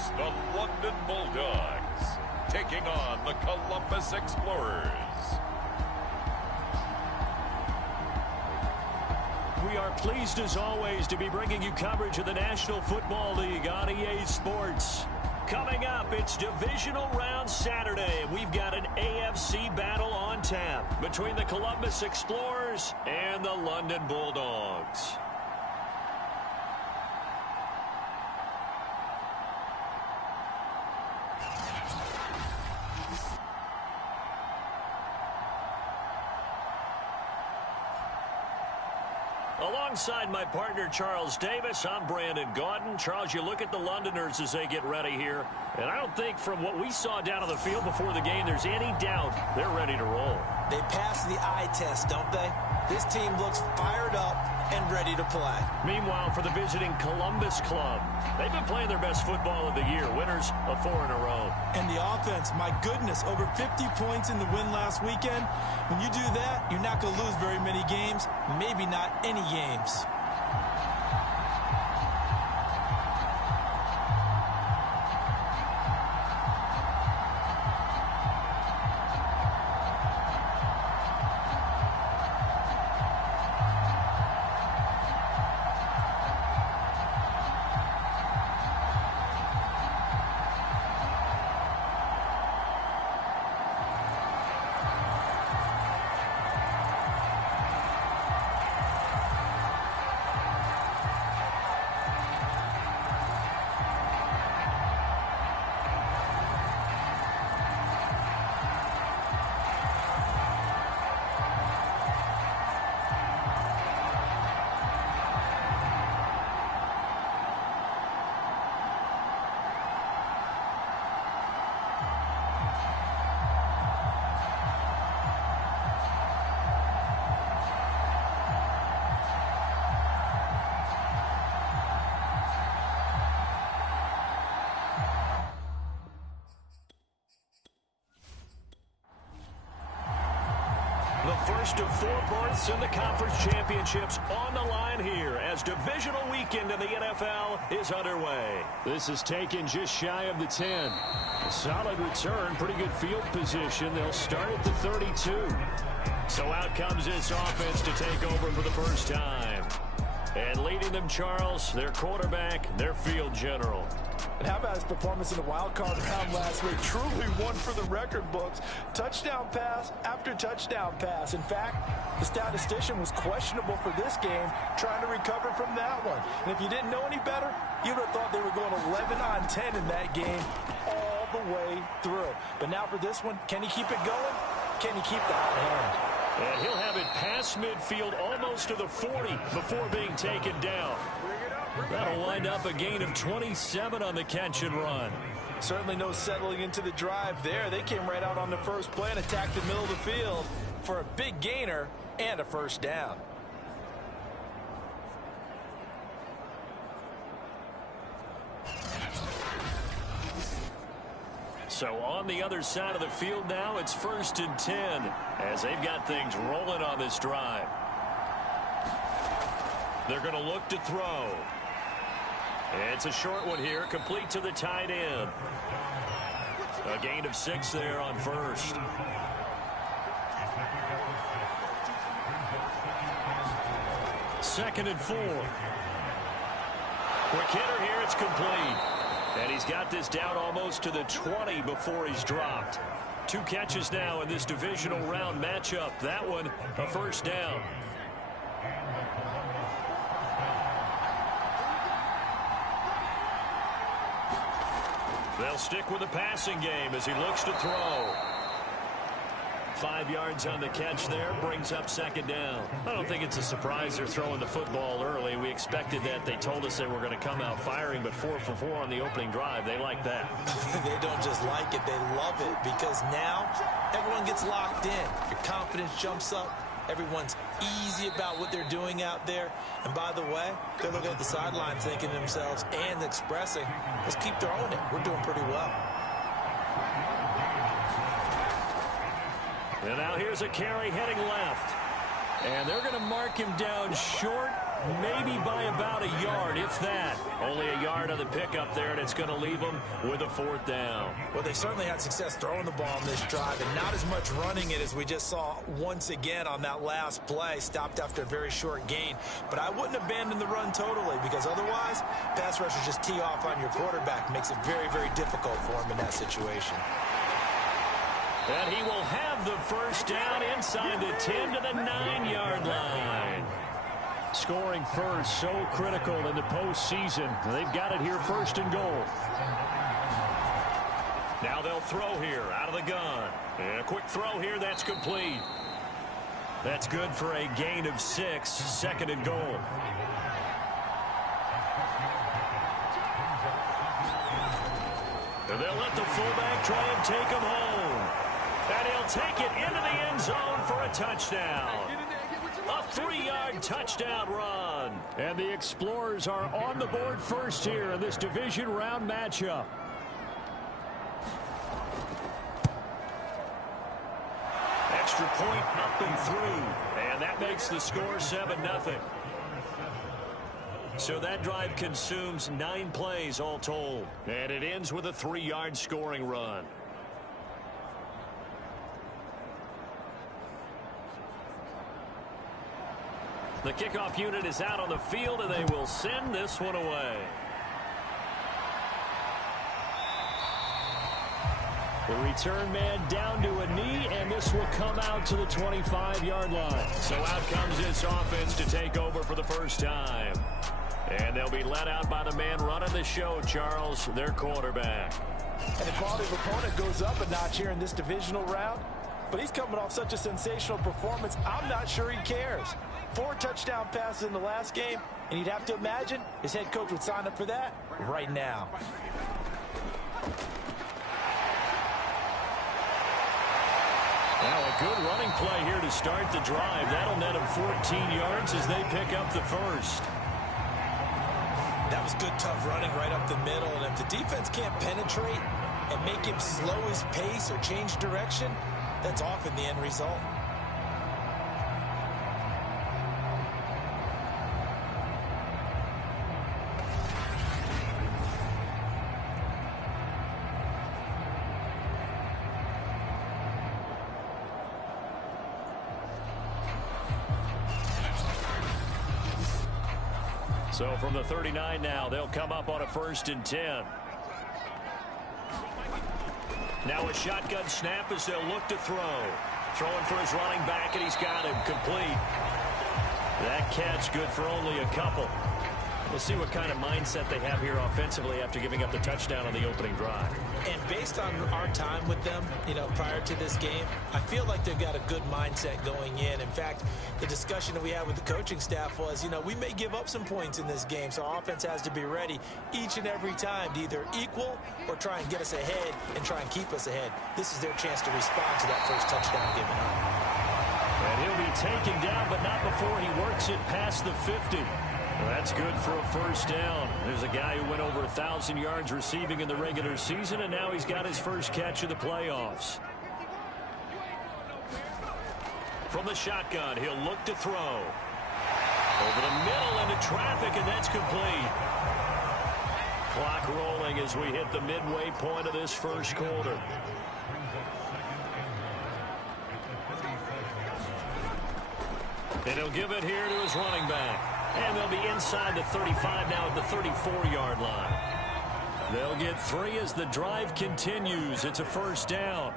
It's the London Bulldogs taking on the Columbus Explorers. We are pleased as always to be bringing you coverage of the National Football League on EA Sports. Coming up, it's Divisional Round Saturday, and we've got an AFC battle on tap between the Columbus Explorers and the London Bulldogs. Alongside my partner, Charles Davis, I'm Brandon Gaudin. Charles, you look at the Londoners as they get ready here, and I don't think from what we saw down on the field before the game there's any doubt they're ready to roll. They passed the eye test, don't they? This team looks fired up and ready to play. Meanwhile, for the visiting Columbus club, they've been playing their best football of the year, winners of 4 in a row. And the offense, my goodness, over 50 points in the win last weekend. When you do that, you're not going to lose very many games, maybe not any games. The first of 4 berths in the conference championships on the line here as divisional weekend in the NFL is underway. This is taken just shy of the 10. A solid return, pretty good field position. They'll start at the 32. So out comes this offense to take over for the first time. And leading them, Charles, their quarterback, their field general. And how about his performance in the wild card round last week? Truly one for the record books. Touchdown pass after touchdown pass. In fact, the statistician was questionable for this game, trying to recover from that one. And if you didn't know any better, you would have thought they were going 11 on 10 in that game all the way through. But now for this one, can he keep it going? Can he keep the hot hand? And he'll have it past midfield almost to the 40 before being taken down. That'll wind up a gain of 27 on the catch and run. Certainly no settling into the drive there. They came right out on the first play and attacked the middle of the field for a big gainer and a first down. So on the other side of the field now, it's 1st and 10 as they've got things rolling on this drive. They're going to look to throw. It's a short one here, complete to the tight end. A gain of 6 there on first. Second and 4. Quick hitter here, it's complete. And he's got this down almost to the 20 before he's dropped. 2 catches now in this divisional round matchup. That one, a first down. They'll stick with the passing game as he looks to throw. 5 yards on the catch there, brings up second down. I don't think it's a surprise they're throwing the football early. We expected that. They told us they were going to come out firing, but 4 for 4 on the opening drive. They like that. They don't just like it, they love it, because now everyone gets locked in. Your confidence jumps up. Everyone's easy about what they're doing out there. And by the way, they're looking at the sideline thinking to themselves and expressing, let's keep throwing it. We're doing pretty well. And now here's a carry heading left. And they're going to mark him down short, maybe by about a yard, if that. Only a yard on the pickup there, and it's going to leave them with a 4th down. Well, they certainly had success throwing the ball on this drive, and not as much running it as we just saw once again on that last play. Stopped after a very short gain. But I wouldn't abandon the run totally, because otherwise, pass rushers just tee off on your quarterback. Makes it very, very difficult for him in that situation. And he will have the 1st down inside the 10 to the 9-yard line. Scoring first, so critical in the postseason. They've got it here 1st and goal. Now they'll throw here out of the gun. And a quick throw here, that's complete. That's good for a gain of 6, 2nd and goal. And they'll let the fullback try and take him home. And he'll take it into the end zone for a touchdown. A 3-yard touchdown run. And the Explorers are on the board first here in this division round matchup. Extra point up and through. And that makes the score 7-0. So that drive consumes 9 plays all told. And it ends with a 3-yard scoring run. The kickoff unit is out on the field, and they will send this one away. The return man down to a knee, and this will come out to the 25-yard line. So out comes this offense to take over for the first time. And they'll be let out by the man running the show, Charles, their quarterback. And the quality of opponent goes up a notch here in this divisional round. But he's coming off such a sensational performance, I'm not sure he cares. 4 touchdown passes in the last game, and you'd have to imagine his head coach would sign up for that right now. Now a good running play here to start the drive. That'll net him 14 yards as they pick up the 1st. That was good, tough running right up the middle. And if the defense can't penetrate and make him slow his pace or change direction, that's often the end result. So from the 39 now, they'll come up on a 1st and 10. Now a shotgun snap as they'll look to throw. Throwing for his running back, and he's got him complete. That catch good for only a couple. We'll see what kind of mindset they have here offensively after giving up the touchdown on the opening drive. And based on our time with them, prior to this game, I feel like they've got a good mindset going in. In fact, the discussion that we had with the coaching staff was, we may give up some points in this game, so our offense has to be ready each and every time to either equal or try and get us ahead and try and keep us ahead. This is their chance to respond to that first touchdown given up. And he'll be taken down, but not before he works it past the 50. Well, that's good for a 1st down. There's a guy who went over 1,000 yards receiving in the regular season, and now he's got his first catch of the playoffs. From the shotgun, he'll look to throw. Over the middle into traffic, and that's complete. Clock rolling as we hit the midway point of this first quarter. And he'll give it here to his running back. And they'll be inside the 35 now at the 34-yard line. They'll get 3 as the drive continues. It's a 1st down.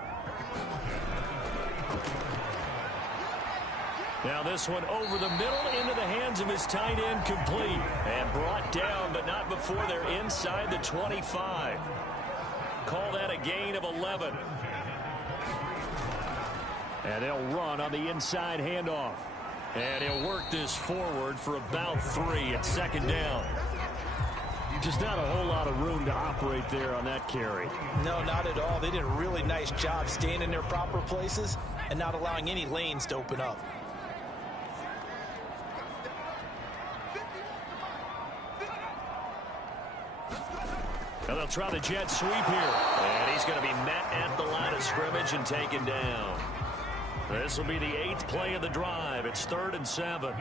Now this one over the middle into the hands of his tight end, complete. And brought down, but not before they're inside the 25. Call that a gain of 11. And they'll run on the inside handoff. And he'll work this forward for about 3 at 2nd down. Just not a whole lot of room to operate there on that carry. No, not at all. They did a really nice job staying in their proper places and not allowing any lanes to open up. Now they'll try the jet sweep here. And he's going to be met at the line of scrimmage and taken down. This will be the 8th play of the drive. It's 3rd and 7. And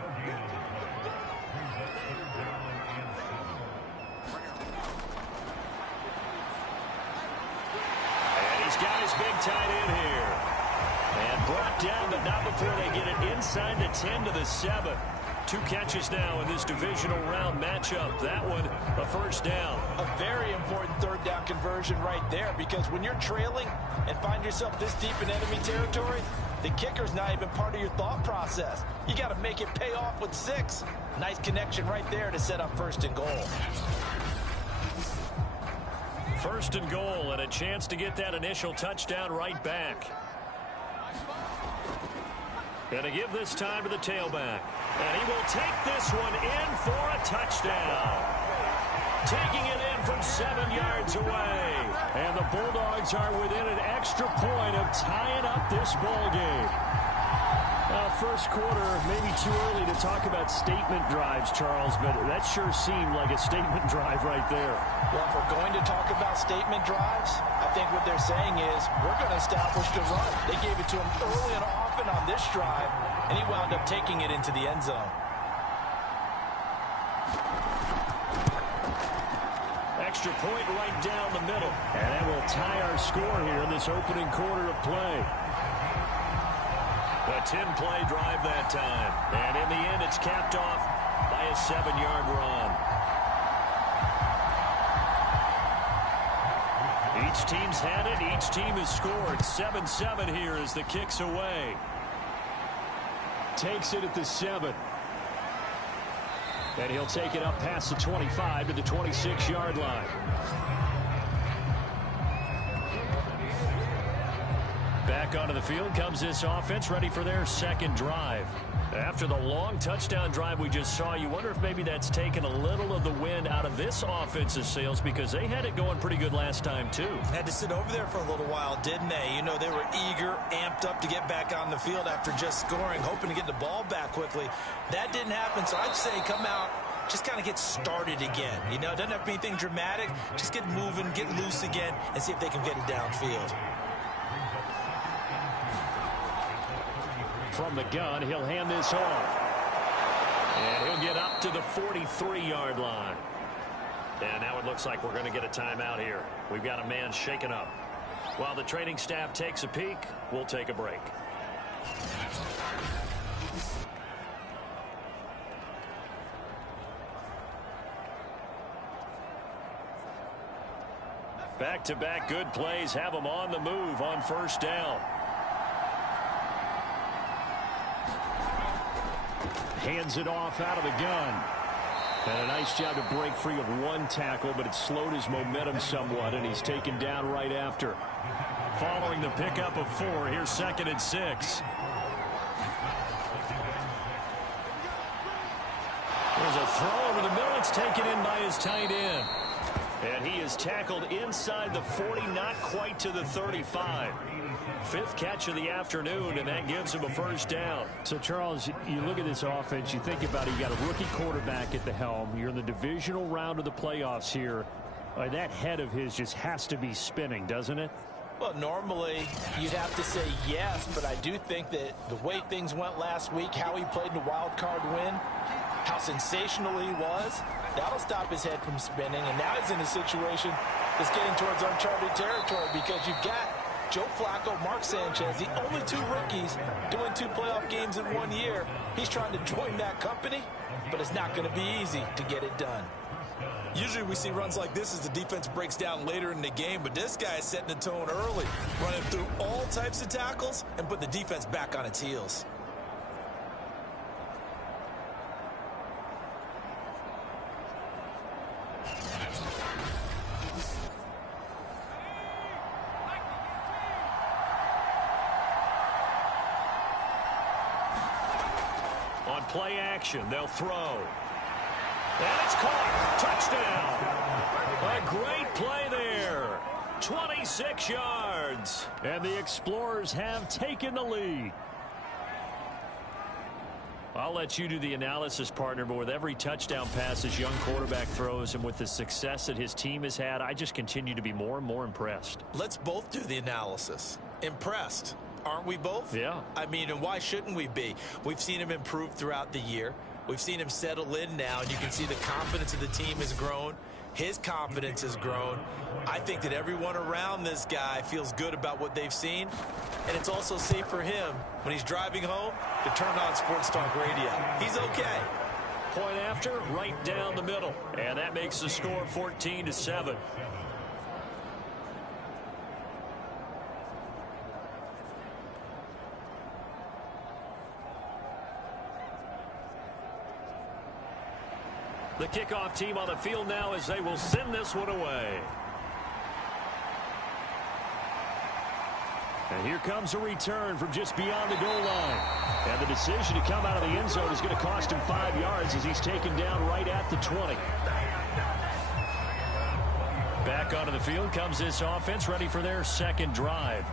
he's got his big tight end here. And brought down, but not before they get it inside the 10 to the 7. 2 catches now in this divisional round matchup. That one, a first down. A very important 3rd down conversion right there, because when you're trailing and find yourself this deep in enemy territory, the kicker's not even part of your thought process. You got to make it pay off with 6. Nice connection right there to set up 1st and goal. 1st and goal, and a chance to get that initial touchdown right back. And to give this time to the tailback. And he will take this one in for a touchdown. Taking it in from 7 yards away. And the Bulldogs are within an extra point of tying up this ball game. First quarter, maybe too early to talk about statement drives, Charles, but that sure seemed like a statement drive right there. Well, if we're going to talk about statement drives, I think what they're saying is we're going to establish the run. They gave it to him early and often on this drive, and he wound up taking it into the end zone. Extra point right down the middle. And that will tie our score here in this opening quarter of play. A 10-play drive that time. And in the end, it's capped off by a 7-yard run. Each team's had it. Each team has scored. 7-7 here as the kick's away. Takes it at the 7. And he'll take it up past the 25 to the 26-yard line. Back onto the field comes this offense, ready for their 2nd drive. After the long touchdown drive we just saw, you wonder if maybe that's taken a little of the wind out of this offense's sails, because they had it going pretty good last time, too. Had to sit over there for a little while, didn't they? You know, they were eager, amped up to get back on the field after just scoring, hoping to get the ball back quickly. That didn't happen, so I'd say come out, just kind of get started again. You know, it doesn't have to be anything dramatic. Just get moving, get loose again, and see if they can get it downfield. From the gun, he'll hand this off. And he'll get up to the 43-yard line. And now it looks like we're going to get a timeout here. We've got a man shaken up. While the training staff takes a peek, we'll take a break. Back-to-back good plays have them on the move on 1st down. Hands it off out of the gun. And a nice job to break free of 1 tackle, but it slowed his momentum somewhat, and he's taken down right after. Following the pickup of 4, here's 2nd and 6. There's a throw over the middle. It's taken in by his tight end. And he is tackled inside the 40, not quite to the 35. 5th catch of the afternoon, and that gives him a 1st down. So, Charles, you look at this offense, you think about it, you got a rookie quarterback at the helm. You're in the divisional round of the playoffs here. That head of his just has to be spinning, doesn't it? Well, normally you'd have to say yes, but I do think that the way things went last week, how he played in the wild card win, how sensational he was, that'll stop his head from spinning. And now he's in a situation that's getting towards uncharted territory, because you've got Joe Flacco, Mark Sanchez, the only 2 rookies doing 2 playoff games in 1 year. He's trying to join that company, but it's not going to be easy to get it done. Usually we see runs like this as the defense breaks down later in the game, but this guy is setting the tone early, running through all types of tackles and put the defense back on its heels. On play action, they'll throw. And it's caught. Touchdown. A great play there. 26 yards. And the Explorers have taken the lead. I'll let you do the analysis, partner, but with every touchdown pass his young quarterback throws and with the success that his team has had, I just continue to be more and more impressed. Let's both do the analysis. Impressed. aren't we both? Yeah. I mean, and why shouldn't we be? We've seen him improve throughout the year. We've seen him settle in now, and you can see the confidence of the team has grown. His confidence has grown. I think that everyone around this guy feels good about what they've seen, and it's also safe for him when he's driving home to turn on Sports Talk Radio. He's okay. Point after, right down the middle. And that makes the score 14-7. The kickoff team on the field now as they will send this one away. And here comes a return from just beyond the goal line. And the decision to come out of the end zone is going to cost him 5 yards as he's taken down right at the 20. Back onto the field comes this offense, ready for their second drive.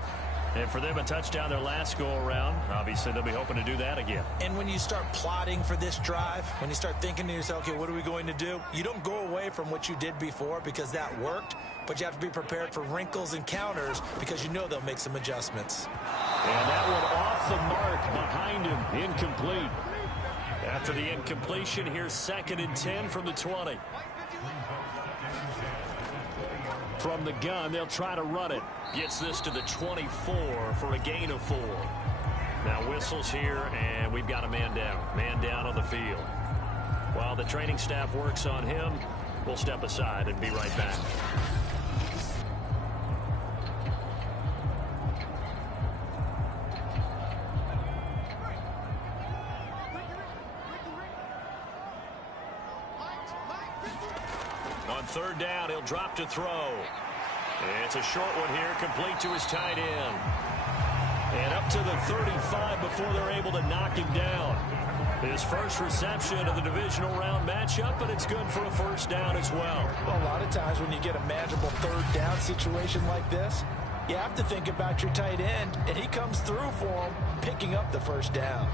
And for them, a touchdown their last go-around. Obviously, they'll be hoping to do that again. And when you start plotting for this drive, when you start thinking to yourself, okay, what are we going to do? You don't go away from what you did before because that worked, but you have to be prepared for wrinkles and counters because you know they'll make some adjustments. And that one off the mark behind him, incomplete. After the incompletion, here's 2nd and 10 from the 20. From the gun, they'll try to run it. Gets this to the 24 for a gain of 4. Now whistles here, and we've got a man down. Man down on the field. While the training staff works on him, we'll step aside and be right back. On 3rd down, he'll drop to throw. It's a short one here, complete to his tight end. And up to the 35 before they're able to knock him down. His first reception of the divisional round matchup, but it's good for a first down as well. Well, a lot of times when you get a manageable 3rd down situation like this, you have to think about your tight end, and he comes through for him, picking up the first down.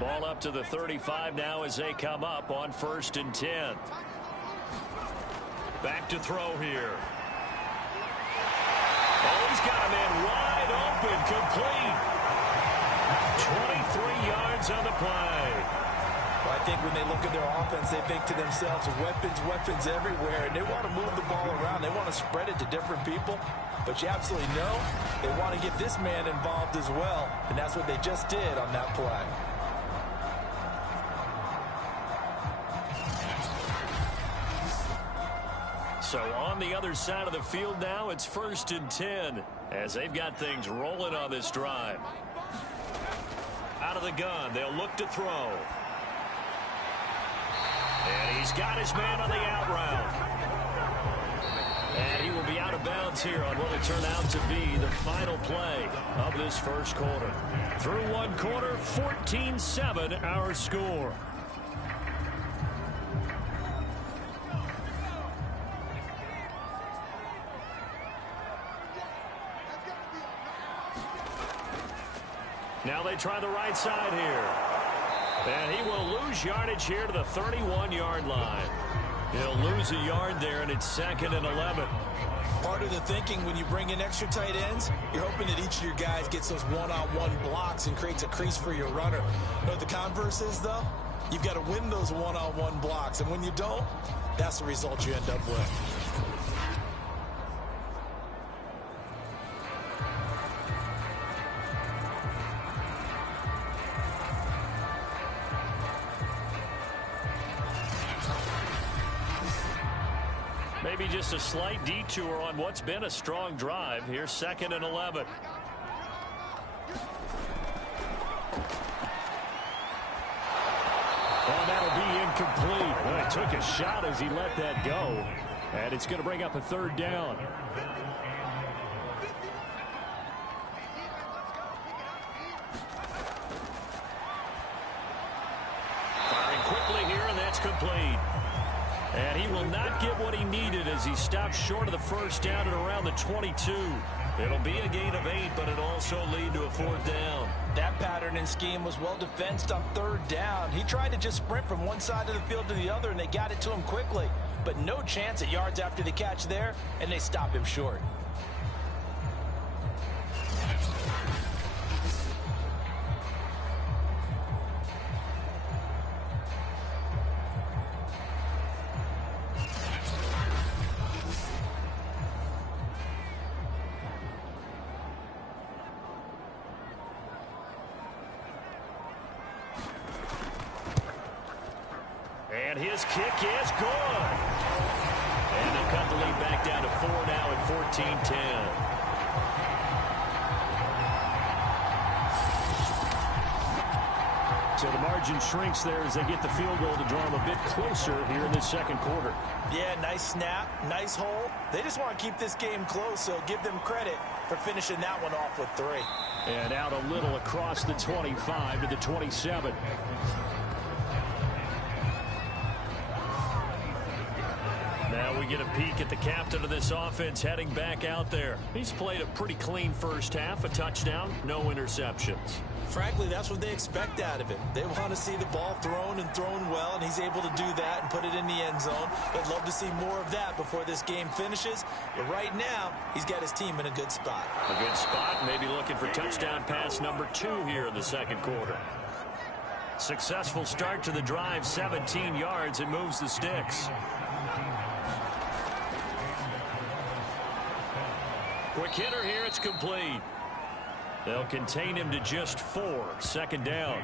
Ball up to the 35 now as they come up on 1st and 10. Back to throw here. Oh, he's got a man wide open, complete. 23 yards on the play. Well, I think when they look at their offense, they think to themselves, weapons everywhere, and they want to move the ball around. They want to spread it to different people, but you absolutely know they want to get this man involved as well, and that's what they just did on that play. So on the other side of the field now, it's 1st and 10 as they've got things rolling on this drive. Out of the gun, they'll look to throw. And he's got his man on the out route. And he will be out of bounds here on what will turn out to be the final play of this first quarter. Through one quarter, 14-7 our score. Now they try the right side here. And he will lose yardage here to the 31-yard line. He'll lose a yard there, and it's 2nd and 11. Part of the thinking when you bring in extra tight ends, you're hoping that each of your guys gets those one-on-one blocks and creates a crease for your runner. You know what the converse is, though? You've got to win those one-on-one blocks, and when you don't, that's the result you end up with. Maybe just a slight detour on what's been a strong drive. Here's 2nd and 11. Oh, that'll be incomplete. Well, he took a shot as he let that go. And it's going to bring up a 3rd down. Firing quickly here, and that's complete. And he will not get what he needed as he stops short of the first down at around the 22. It'll be a gain of 8, but it'll also lead to a 4th down. That pattern and scheme was well defensed on 3rd down. He tried to just sprint from one side of the field to the other, and they got it to him quickly. But no chance at yards after the catch there, and they stop him short. And his kick is good. And they'll cut the lead back down to 4 now at 14-10. So the margin shrinks there as they get the field goal to draw them a bit closer here in this second quarter. Yeah, nice snap, nice hole. They just want to keep this game close, so give them credit for finishing that one off with 3. And out a little across the 25 to the 27. Now we get a peek at the captain of this offense heading back out there. He's played a pretty clean first half, a touchdown, no interceptions. Frankly, that's what they expect out of him. They want to see the ball thrown and thrown well, and he's able to do that and put it in the end zone. They'd love to see more of that before this game finishes. But right now, he's got his team in a good spot. A good spot, maybe looking for touchdown pass number 2 here in the second quarter. Successful start to the drive, 17 yards, and moves the sticks. Quick hitter here, it's complete. They'll contain him to just 4. Second down.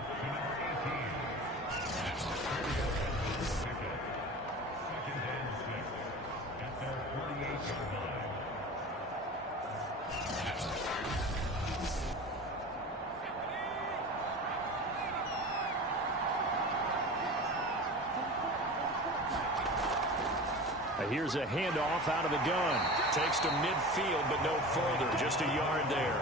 Here's a handoff out of the gun. Takes to midfield, but no further. Just a yard there.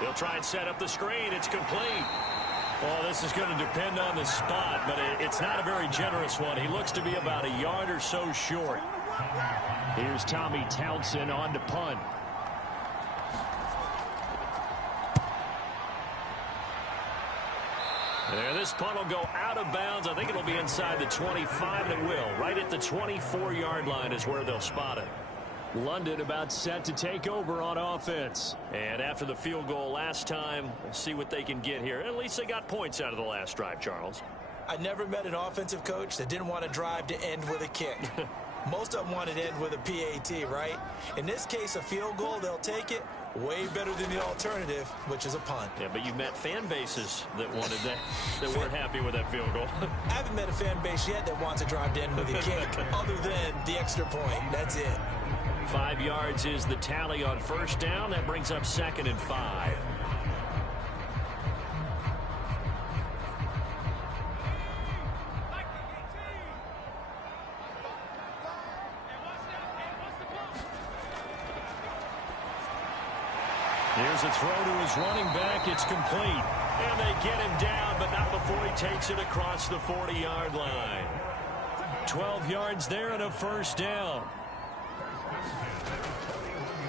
They'll try and set up the screen. It's complete. Well, this is going to depend on the spot, but it's not a very generous one. He looks to be about a yard or so short. Here's Tommy Townsend on to punt. And this punt will go out of bounds. I think it'll be inside the 25, and it will. Right at the 24-yard line is where they'll spot it. London about set to take over on offense. And after the field goal last time, we'll see what they can get here. At least they got points out of the last drive, Charles. I never met an offensive coach that didn't want to drive to end with a kick. Most of them want to end with a PAT, right? In this case, a field goal, they'll take it. Way better than the alternative, which is a punt. Yeah, but you've met fan bases that wanted that, that weren't happy with that field goal. I haven't met a fan base yet that wants to drive to end with a kick, other than the extra point. That's it. 5 yards is the tally on first down. That brings up 2nd and 5. Here's a throw to his running back. It's complete. And they get him down, but not before he takes it across the 40-yard line. 12 yards there and a first down.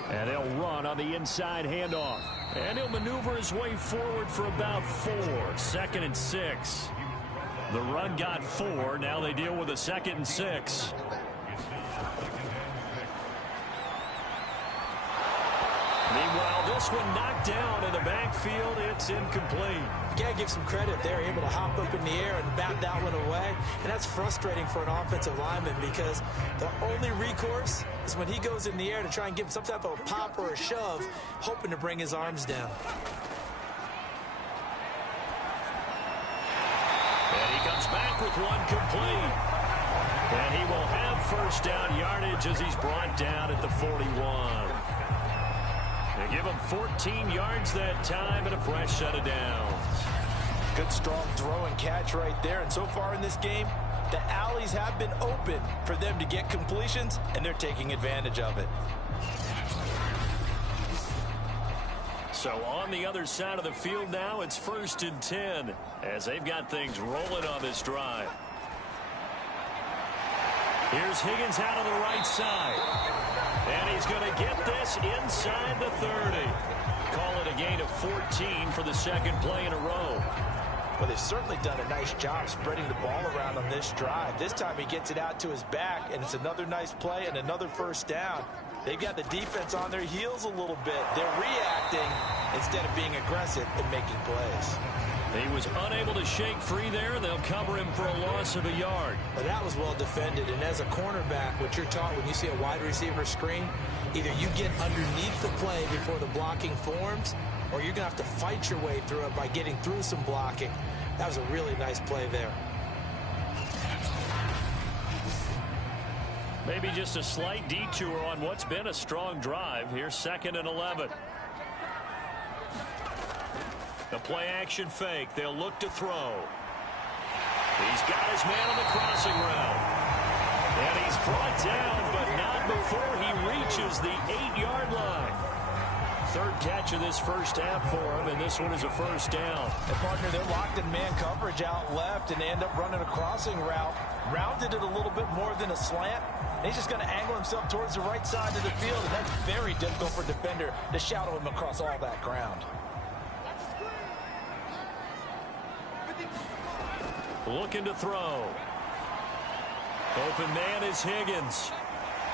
And they'll run on the inside handoff. And he'll maneuver his way forward for about 4. 2nd and 6. The run got 4. Now they deal with a 2nd and 6. Meanwhile, this one knocked down in the backfield. It's incomplete. You got to give some credit. They're able to hop up in the air and bat that one away. And that's frustrating for an offensive lineman because the only recourse is when he goes in the air to try and give some type of a pop or a shove, hoping to bring his arms down. And he comes back with one complete. And he will have first down yardage as he's brought down at the 41. They give him 14 yards that time and a fresh set of downs. Good strong throw and catch right there. And so far in this game, the alleys have been open for them to get completions, and they're taking advantage of it. So on the other side of the field now, it's 1st and 10 as they've got things rolling on this drive. Here's Higgins out on the right side. And he's going to get this inside the 30. Call it a gain of 14 for the second play in a row. Well, they've certainly done a nice job spreading the ball around on this drive. This time he gets it out to his back, and it's another nice play and another first down. They've got the defense on their heels a little bit. They're reacting instead of being aggressive and making plays. He was unable to shake free there. They'll cover him for a loss of a yard. Well, that was well defended. And as a cornerback, what you're taught when you see a wide receiver screen, either you get underneath the play before the blocking forms, or you're going to have to fight your way through it by getting through some blocking. That was a really nice play there. Maybe just a slight detour on what's been a strong drive. Here's 2nd and 11. The play action fake. They'll look to throw. He's got his man on the crossing route. And he's brought down, but not before he reaches the 8-yard line. 3rd catch of this first half for him, and this one is a first down. And partner, they're locked in man coverage out left, and they end up running a crossing route. Rounded it a little bit more than a slant. And he's just going to angle himself towards the right side of the field, and that's very difficult for a defender to shadow him across all that ground. Looking to throw. Open man is Higgins.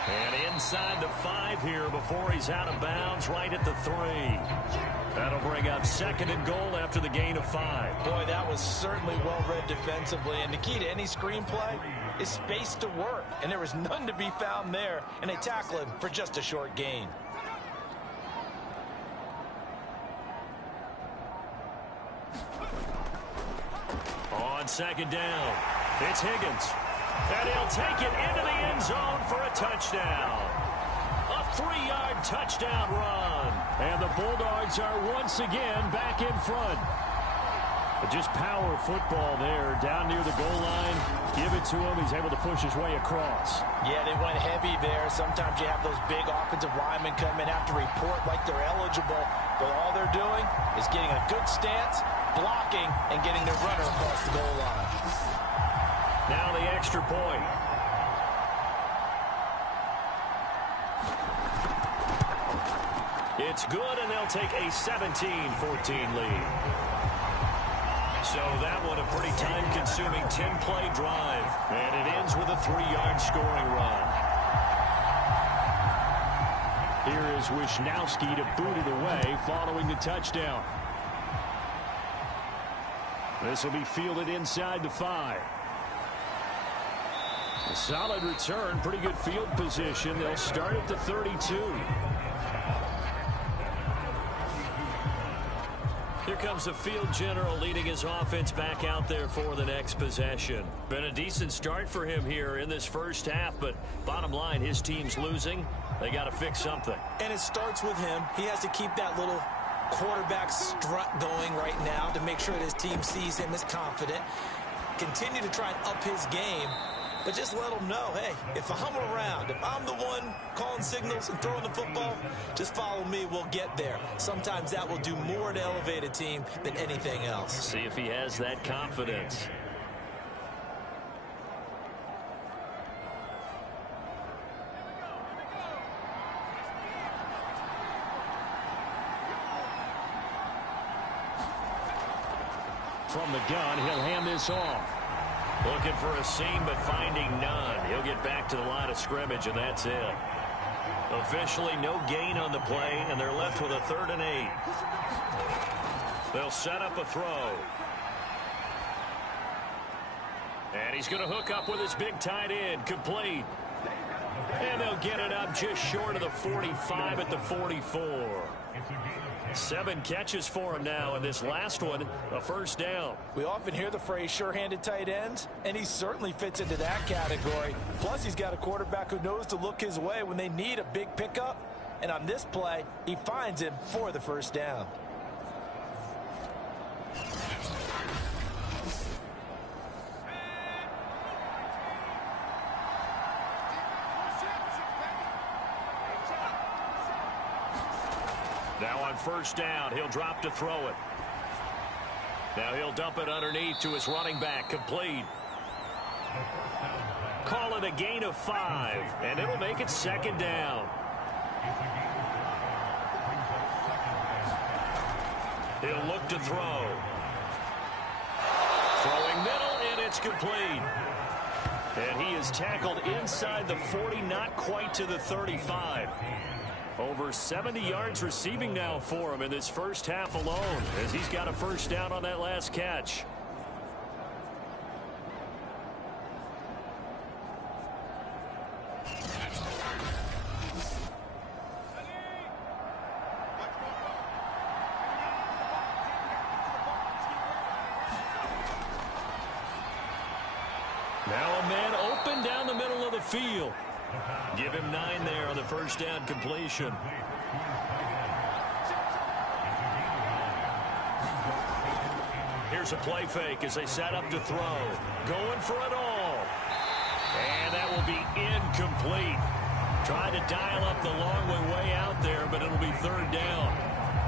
And inside the 5 here before he's out of bounds right at the 3. That'll bring up 2nd and goal after the gain of 5. Boy, that was certainly well-read defensively. And the key to any screenplay is space to work. And there was none to be found there. And they tackle him for just a short gain. On 2nd down, it's Higgins. And he'll take it into the end zone for a touchdown. A 3-yard touchdown run. And the Bulldogs are once again back in front. Just power football there down near the goal line. Give it to him. He's able to push his way across. Yeah, they went heavy there. Sometimes you have those big offensive linemen come in, have to report like they're eligible. But all they're doing is getting a good stance, blocking, and getting their runner across the goal line. Now the extra point. It's good, and they'll take a 17-14 lead. So that one a pretty time-consuming 10-play drive. And it ends with a 3-yard scoring run. Here is Wisnowski to boot it away following the touchdown. This will be fielded inside the 5. A solid return, pretty good field position. They'll start at the 32. Here comes the field general leading his offense back out there for the next possession. Been a decent start for him here in this first half, but bottom line, his team's losing. They got to fix something. And it starts with him. He has to keep that little quarterback strut going right now to make sure that his team sees him as confident. Continue to try and up his game, but just let him know, hey, if I'm around, if I'm the one calling signals and throwing the football, just follow me, we'll get there. Sometimes that will do more to elevate a team than anything else. See if he has that confidence. From the gun, he'll hand this off. Looking for a seam, but finding none. He'll get back to the line of scrimmage, and that's it. Officially no gain on the play, and they're left with a 3rd and 8. They'll set up a throw. And he's going to hook up with his big tight end. Complete. And they'll get it up just short of the 45 at the 44. 7 catches for him now, and this last one, a first down. We often hear the phrase sure-handed tight ends, and he certainly fits into that category. Plus, he's got a quarterback who knows to look his way when they need a big pickup. And on this play, he finds him for the first down. Now on first down, he'll drop to throw it. Now he'll dump it underneath to his running back. Complete. Call it a gain of 5, and it'll make it 2nd down. He'll look to throw. Throwing middle, and it's complete. And he is tackled inside the 40, not quite to the 35. Over 70 yards receiving now for him in this first half alone, as he's got a first down on that last catch. Now a man open down the middle of the field. Give him 9 there on the first down completion. Here's a play fake as they set up to throw. Going for it all. And that will be incomplete. Trying to dial up the long way out there, but it'll be third down.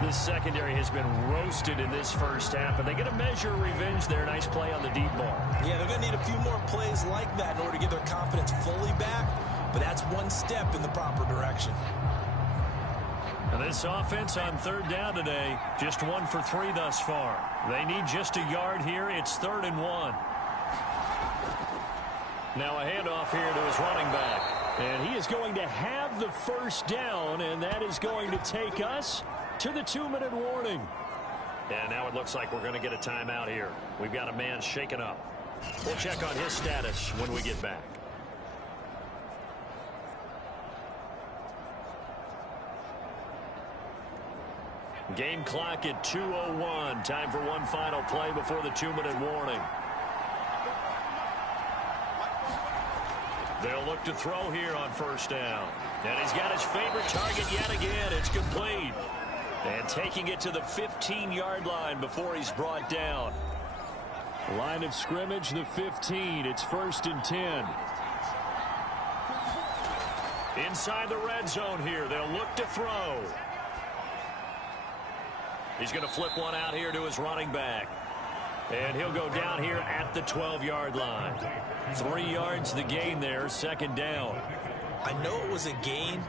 This secondary has been roasted in this first half, and they get a measure of revenge there. Nice play on the deep ball. Yeah, they're going to need a few more plays like that in order to get their confidence fully back, but that's one step in the proper direction. And this offense on third down today, just 1 for 3 thus far. They need just a yard here. It's 3rd and 1. Now a handoff here to his running back. And he is going to have the first down, and that is going to take us to the 2-minute warning. And now it looks like we're going to get a timeout here. We've got a man shaken up. We'll check on his status when we get back. Game clock at 2:01. Time for one final play before the 2-minute warning. They'll look to throw here on first down. And he's got his favorite target yet again. It's complete. And taking it to the 15-yard line before he's brought down. Line of scrimmage, the 15. It's 1st and 10. Inside the red zone here. They'll look to throw. He's going to flip one out here to his running back. And he'll go down here at the 12-yard line. 3 yards the gain there, 2nd down. I know it was a gain,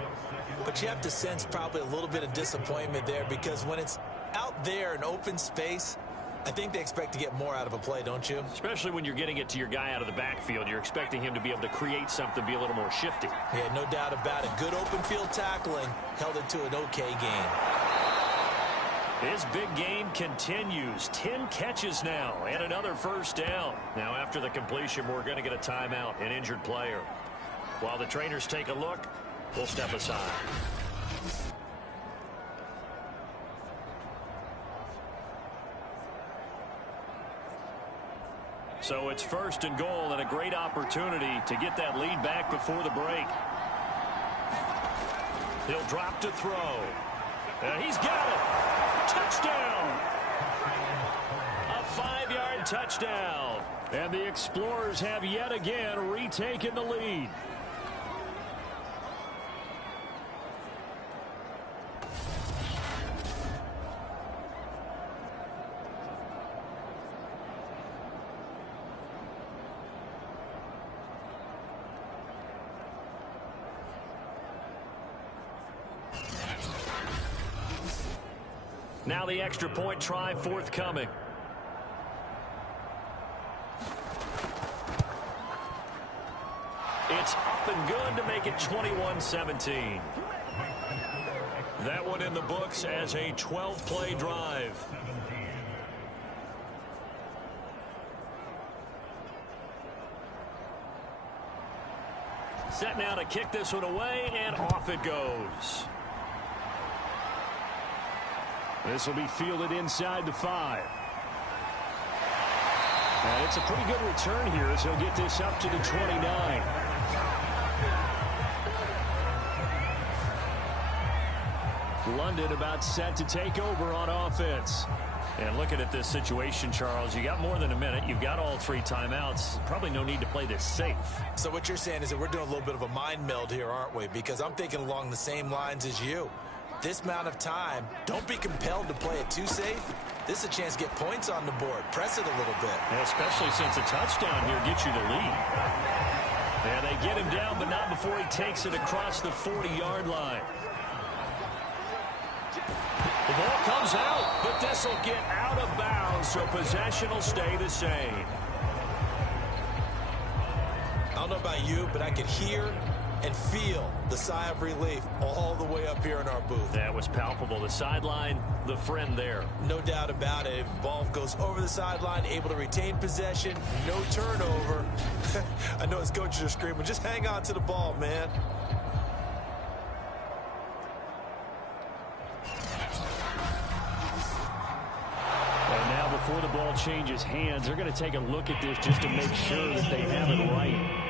but you have to sense probably a little bit of disappointment there, because when it's out there in open space, I think they expect to get more out of a play, don't you? Especially when you're getting it to your guy out of the backfield. You're expecting him to be able to create something, be a little more shifty. Yeah, no doubt about it. Good open field tackling held it to an okay gain. His big game continues. 10 catches now and another first down. Now after the completion, we're going to get a timeout, an injured player. While the trainers take a look, we'll step aside. So it's 1st and goal, and a great opportunity to get that lead back before the break. He'll drop to throw. And he's got it. Touchdown. A 5-yard touchdown. And the Explorers have yet again retaken the lead. Now the extra point try forthcoming. It's up and good to make it 21-17. That one in the books as a 12-play drive. Set now to kick this one away, and off it goes. This will be fielded inside the 5. And it's a pretty good return here as he'll get this up to the 29. London about set to take over on offense. And looking at this situation, Charles, you got more than a minute. You've got all 3 timeouts. Probably no need to play this safe. So what you're saying is that we're doing a little bit of a mind meld here, aren't we? Because I'm thinking along the same lines as you. This amount of time, don't be compelled to play it too safe. This is a chance to get points on the board. Press it a little bit. Yeah, especially since a touchdown here gets you the lead. And they get him down, but not before he takes it across the 40-yard line. The ball comes out, but this will get out of bounds, so possession will stay the same. I don't know about you, but I could hear and feel the sigh of relief all the way up here in our booth. That was palpable. The sideline, the friend there. No doubt about it. If the ball goes over the sideline, able to retain possession, no turnover. I know his coaches are screaming, just hang on to the ball, man. And now before the ball changes hands, they're going to take a look at this just to make sure that they have it right.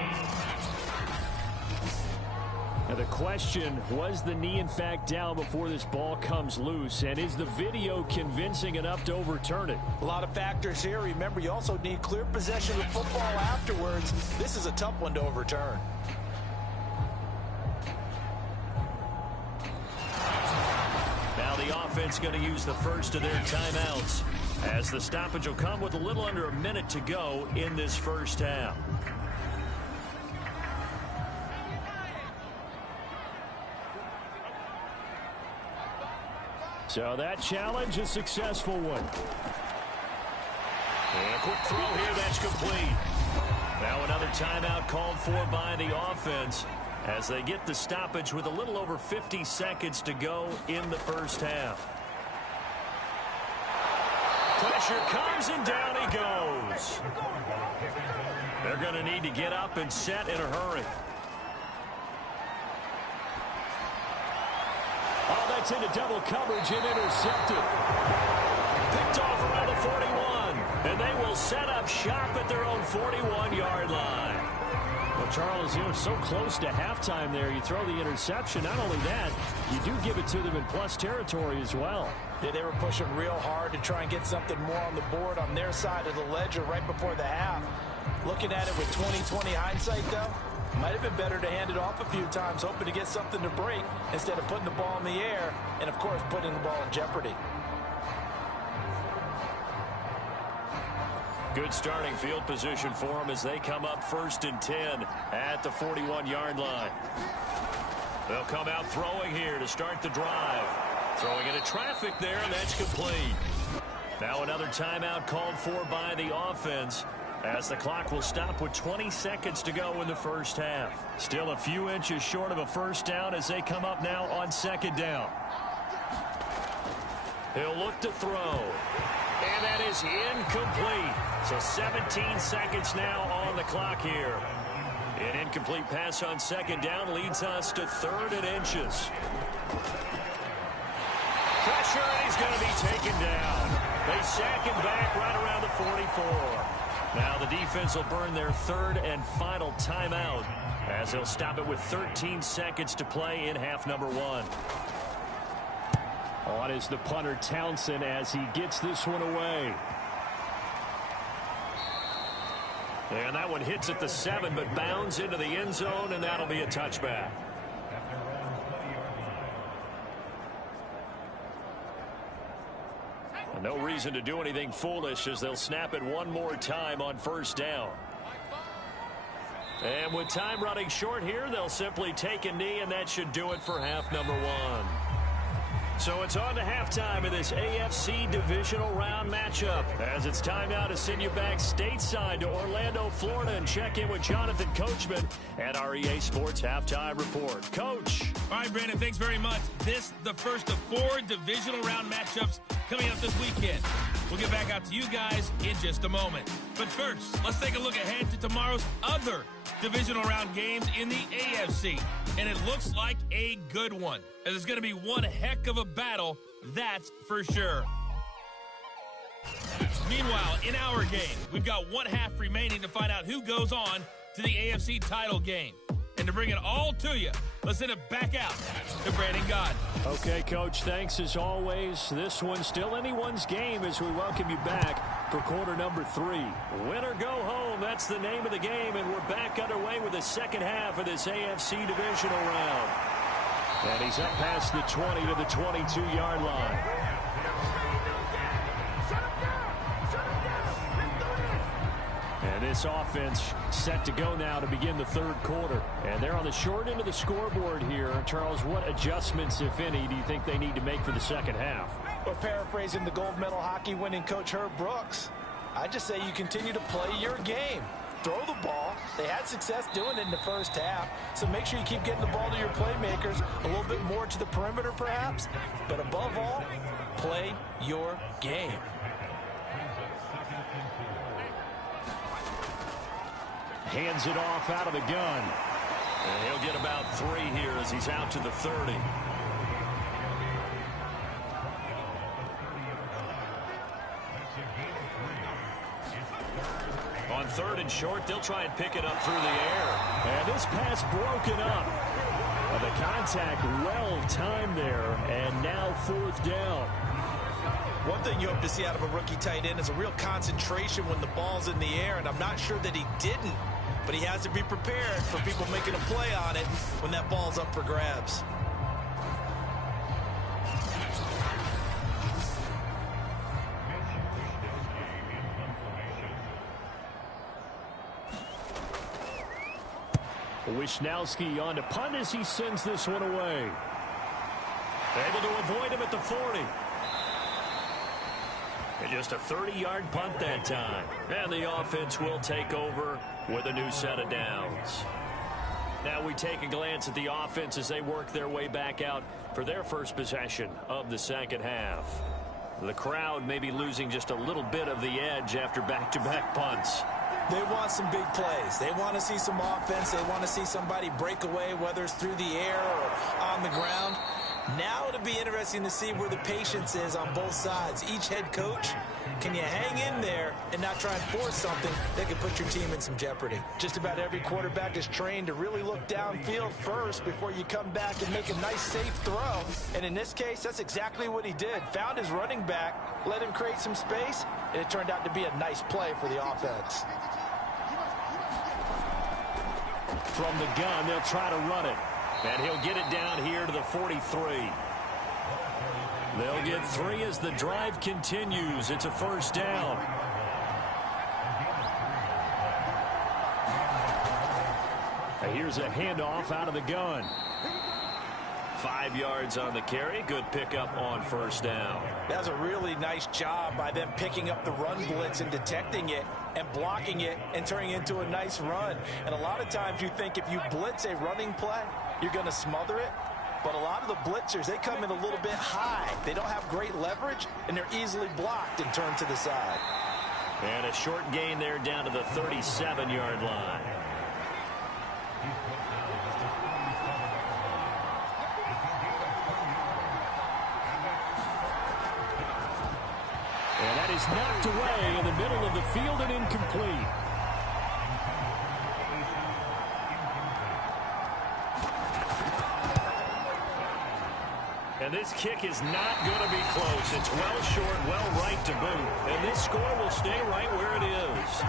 Now the question, was the knee in fact down before this ball comes loose? And is the video convincing enough to overturn it? A lot of factors here. Remember, you also need clear possession of football afterwards. This is a tough one to overturn. Now the offense going to use the first of their timeouts, as the stoppage will come with a little under a minute to go in this first half. So that challenge, a successful one. And a quick throw here, that's complete. Now another timeout called for by the offense as they get the stoppage with a little over 50 seconds to go in the first half. Pressure comes and down he goes. They're going to need to get up and set in a hurry. Oh, that's into double coverage and intercepted. Picked off around the 41. And they will set up shop at their own 41-yard line. Well, Charles, you're so close to halftime there. You throw the interception. Not only that, you do give it to them in plus territory as well. Yeah, they were pushing real hard to try and get something more on the board on their side of the ledger right before the half. Looking at it with 20/20 hindsight, though, might have been better to hand it off a few times, hoping to get something to break instead of putting the ball in the air and, of course, putting the ball in jeopardy. Good starting field position for them as they come up 1st and 10 at the 41-yard line. They'll come out throwing here to start the drive. Throwing into traffic there, and that's complete. Now another timeout called for by the offense as the clock will stop with 20 seconds to go in the first half. Still a few inches short of a first down as they come up now on 2nd down. He'll look to throw. And that is incomplete. So 17 seconds now on the clock here. An incomplete pass on 2nd down leads us to 3rd and inches. Pressure, and he's going to be taken down. They sack him back right around the 44. Now the defense will burn their 3rd and final timeout as they'll stop it with 13 seconds to play in half number 1. On is the punter Townsend as he gets this one away. And that one hits at the 7 but bounds into the end zone, and that'll be a touchback. No reason to do anything foolish as they'll snap it one more time on 1st down. And with time running short here, they'll simply take a knee, and that should do it for half number 1. So it's on to halftime in this AFC divisional round matchup, as it's time now to send you back stateside to Orlando, Florida, and check in with Jonathan Coachman at our EA Sports Halftime Report. Coach. All right, Brandon, thanks very much. This the first of 4 divisional round matchups coming up this weekend. We'll get back out to you guys in just a moment. But first, let's take a look ahead to tomorrow's other divisional round games in the AFC. And it looks like a good one, as it's going to be one heck of a battle, that's for sure. Meanwhile, in our game, we've got one half remaining to find out who goes on to the AFC title game. And to bring it all to you, let's send it back out to Brandon God. Okay, Coach, thanks as always. This one's still anyone's game as we welcome you back for quarter number 3. Win or go home, that's the name of the game, and we're back underway with the second half of this AFC divisional round. And he's up past the 20 to the 22-yard line. And this offense set to go now to begin the 3rd quarter. And they're on the short end of the scoreboard here. Charles, what adjustments, if any, do you think they need to make for the second half? Well, paraphrasing the gold medal hockey winning coach Herb Brooks, I just say you continue to play your game. throw the ball. They had success doing it in the first half, so make sure you keep getting the ball to your playmakers, a little bit more to the perimeter perhaps, but above all, play your game. Hands it off out of the gun. And he'll get about 3 here as he's out to the 30. On 3rd and short, they'll try and pick it up through the air. And this pass broken up. The contact well timed there, and now 4th down. One thing you hope to see out of a rookie tight end is a real concentration when the ball's in the air, and I'm not sure that he didn't, but he has to be prepared for people making a play on it when that ball's up for grabs. Wisnowski on to punt as he sends this one away. Able to avoid him at the 40. And just a 30-yard punt that time. And the offense will take over with a new set of downs. Now we take a glance at the offense as they work their way back out for their first possession of the second half. The crowd may be losing just a little bit of the edge after back-to-back punts. They want some big plays. They want to see some offense. They want to see somebody break away, whether it's through the air or on the ground. Now it'll be interesting to see where the patience is on both sides. Each head coach, can you hang in there and not try and force something that could put your team in some jeopardy? Just about every quarterback is trained to really look downfield first before you come back and make a nice, safe throw. And in this case, that's exactly what he did. Found his running back, let him create some space, and it turned out to be a nice play for the offense. From the gun, they'll try to run it. And he'll get it down here to the 43. They'll get 3 as the drive continues. It's a 1st down. Here's a handoff out of the gun. 5 yards on the carry. Good pickup on 1st down. That's a really nice job by them picking up the run blitz and detecting it and blocking it and turning it into a nice run. And a lot of times you think if you blitz a running play, you're going to smother it. But a lot of the blitzers, they come in a little bit high. They don't have great leverage, and they're easily blocked and turned to the side. And a short gain there down to the 37-yard line. And that is knocked away in the middle of the field and incomplete. And this kick is not going to be close. It's well short, well right to boot. And this score will stay right where it is.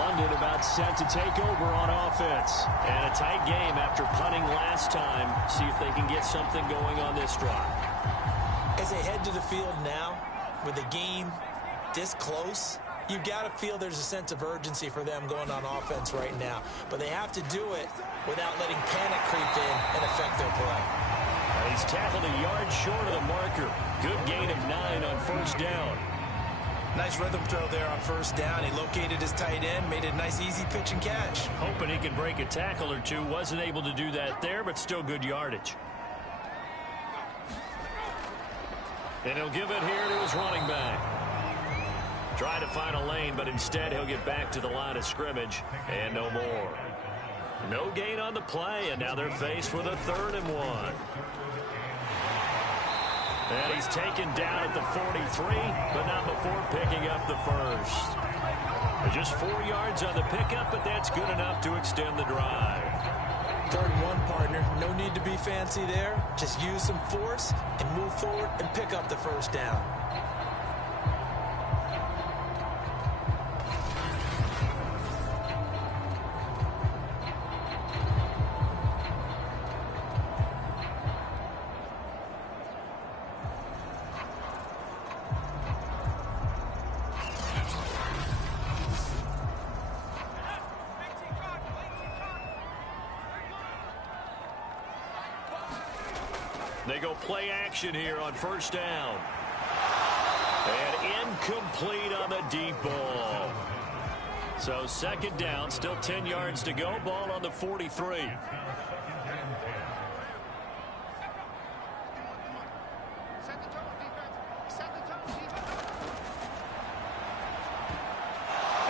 London about set to take over on offense. And a tight game after punting last time. See if they can get something going on this drive. As they head to the field now, with the game this close, you've got to feel there's a sense of urgency for them going on offense right now. But they have to do it without letting panic creep in and affect their play. He's tackled a yard short of the marker. Good gain of 9 on 1st down. Nice rhythm throw there on 1st down. He located his tight end, made a nice easy pitch and catch. Hoping he could break a tackle or two. Wasn't able to do that there, but still good yardage. And he'll give it here to his running back. Try to find a lane, but instead he'll get back to the line of scrimmage. And no more. No gain on the play, and now they're faced with a 3rd and 1. And he's taken down at the 43, but not before picking up the first. Just 4 yards on the pickup, but that's good enough to extend the drive. 3rd and 1, partner. No need to be fancy there. Just use some force and move forward and pick up the 1st down. They go play action here on first down. And incomplete on the deep ball. So second down, still 10 yards to go. Ball on the 43. And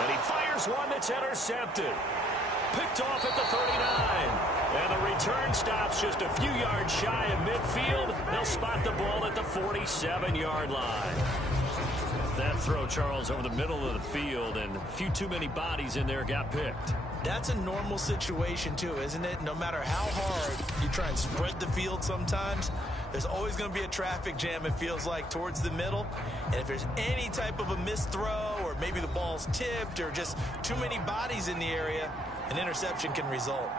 he fires one that's intercepted. Picked off at the 39. And the return stops just a few yards shy of midfield. They'll spot the ball at the 47-yard line. That throw, Charles, over the middle of the field, and a few too many bodies in there got picked. That's a normal situation, too, isn't it? No matter how hard you try and spread the field sometimes, there's always going to be a traffic jam, it feels like, towards the middle. And if there's any type of a missed throw, or maybe the ball's tipped, or just too many bodies in the area, an interception can result.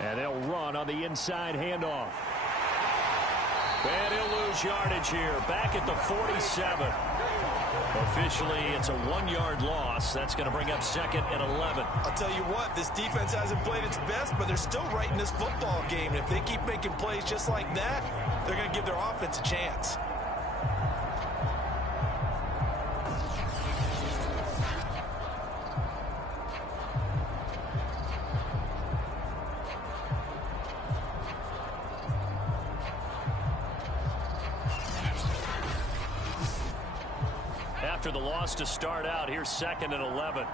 And they'll run on the inside handoff. And he'll lose yardage here, back at the 47. Officially, it's a 1-yard loss. That's going to bring up second and 11. I'll tell you what, this defense hasn't played its best, but they're still right in this football game. And if they keep making plays just like that, they're going to give their offense a chance. After the loss to start out, here's second and 11.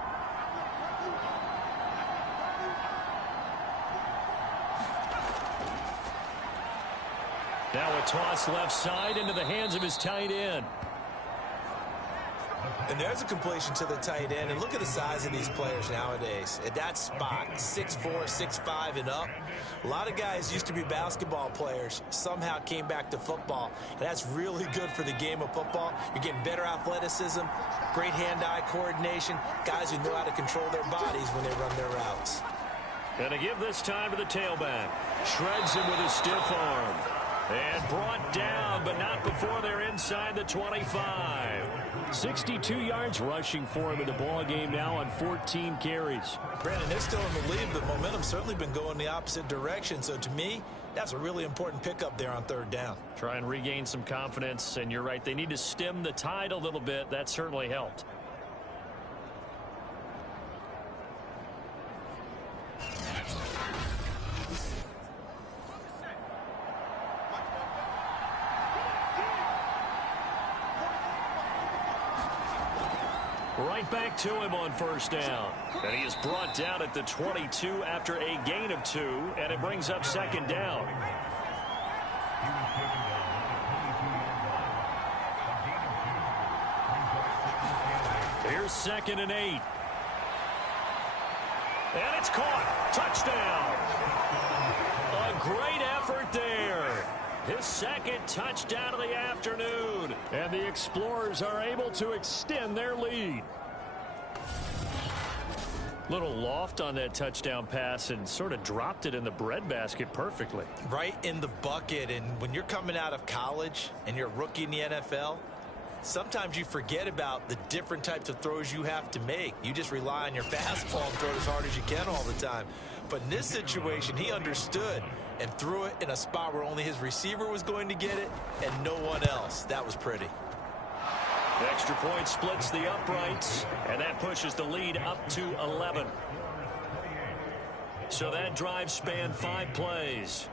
Now a toss left side into the hands of his tight end. And there's a completion to the tight end. And look at the size of these players nowadays. At that spot, 6'4", 6'5", and up. A lot of guys used to be basketball players, somehow came back to football. And that's really good for the game of football. You're getting better athleticism, great hand-eye coordination, guys who know how to control their bodies when they run their routes. And to give this time to the tailback. Shreds him with a stiff arm. And brought down, but not before they're inside the 25. 62 yards rushing for him in the ball game now on 14 carries. Brandon, they're still in the lead, but momentum's certainly been going the opposite direction. So to me, that's a really important pickup there on third down. Try and regain some confidence, and you're right, they need to stem the tide a little bit. That certainly helped. Right back to him on first down. And he is brought down at the 22 after a gain of 2, and it brings up second down. Here's second and 8. And it's caught. Touchdown. A great effort there. His second touchdown of the afternoon. And the Explorers are able to extend their lead. Little loft on that touchdown pass and sort of dropped it in the breadbasket perfectly. Right in the bucket. And when you're coming out of college and you're a rookie in the NFL, sometimes you forget about the different types of throws you have to make. You just rely on your fastball and throw it as hard as you can all the time. But in this situation, he understood and threw it in a spot where only his receiver was going to get it and no one else. That was pretty. The extra point splits the uprights, and that pushes the lead up to 11. So that drive spanned 5 plays.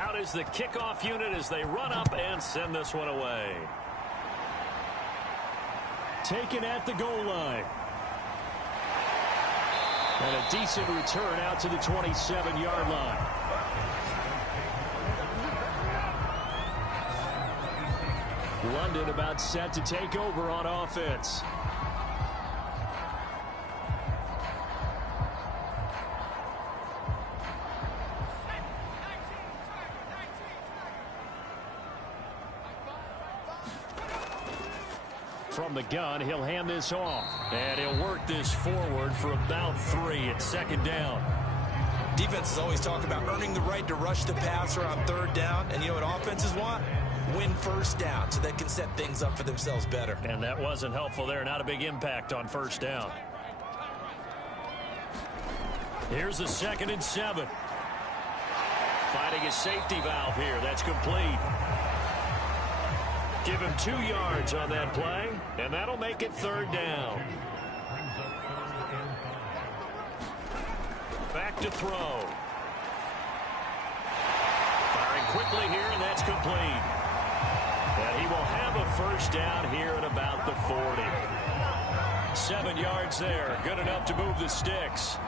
Out is the kickoff unit as they run up and send this one away. Taken at the goal line. And a decent return out to the 27-yard line. London about set to take over on offense. From the gun, he'll hand this off. And he'll work this forward for about 3 at second down. Defenses always talk about earning the right to rush the passer on third down. And you know what offenses want? Win first down so they can set things up for themselves better. And that wasn't helpful there. Not a big impact on first down. Here's the 2nd and 7. Finding a safety valve here. That's complete. Give him 2 yards on that play, and that'll make it 3rd down. Back to throw. Firing quickly here, and that's complete. And he will have a first down here at about the 40. 7 yards there. Good enough to move the sticks.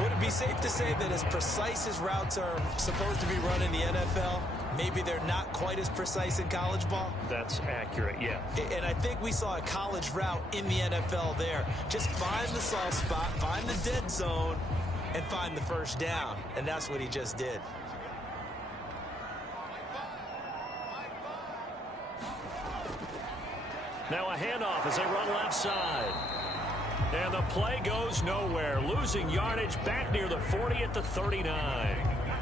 Would it be safe to say that as precise as routes are supposed to be run in the NFL, maybe they're not quite as precise in college ball? That's accurate, yeah. And I think we saw a college route in the NFL there. Just find the soft spot, find the dead zone, and find the first down. And that's what he just did. Now a handoff as they run left side. And the play goes nowhere. Losing yardage back near the 40 at the 39.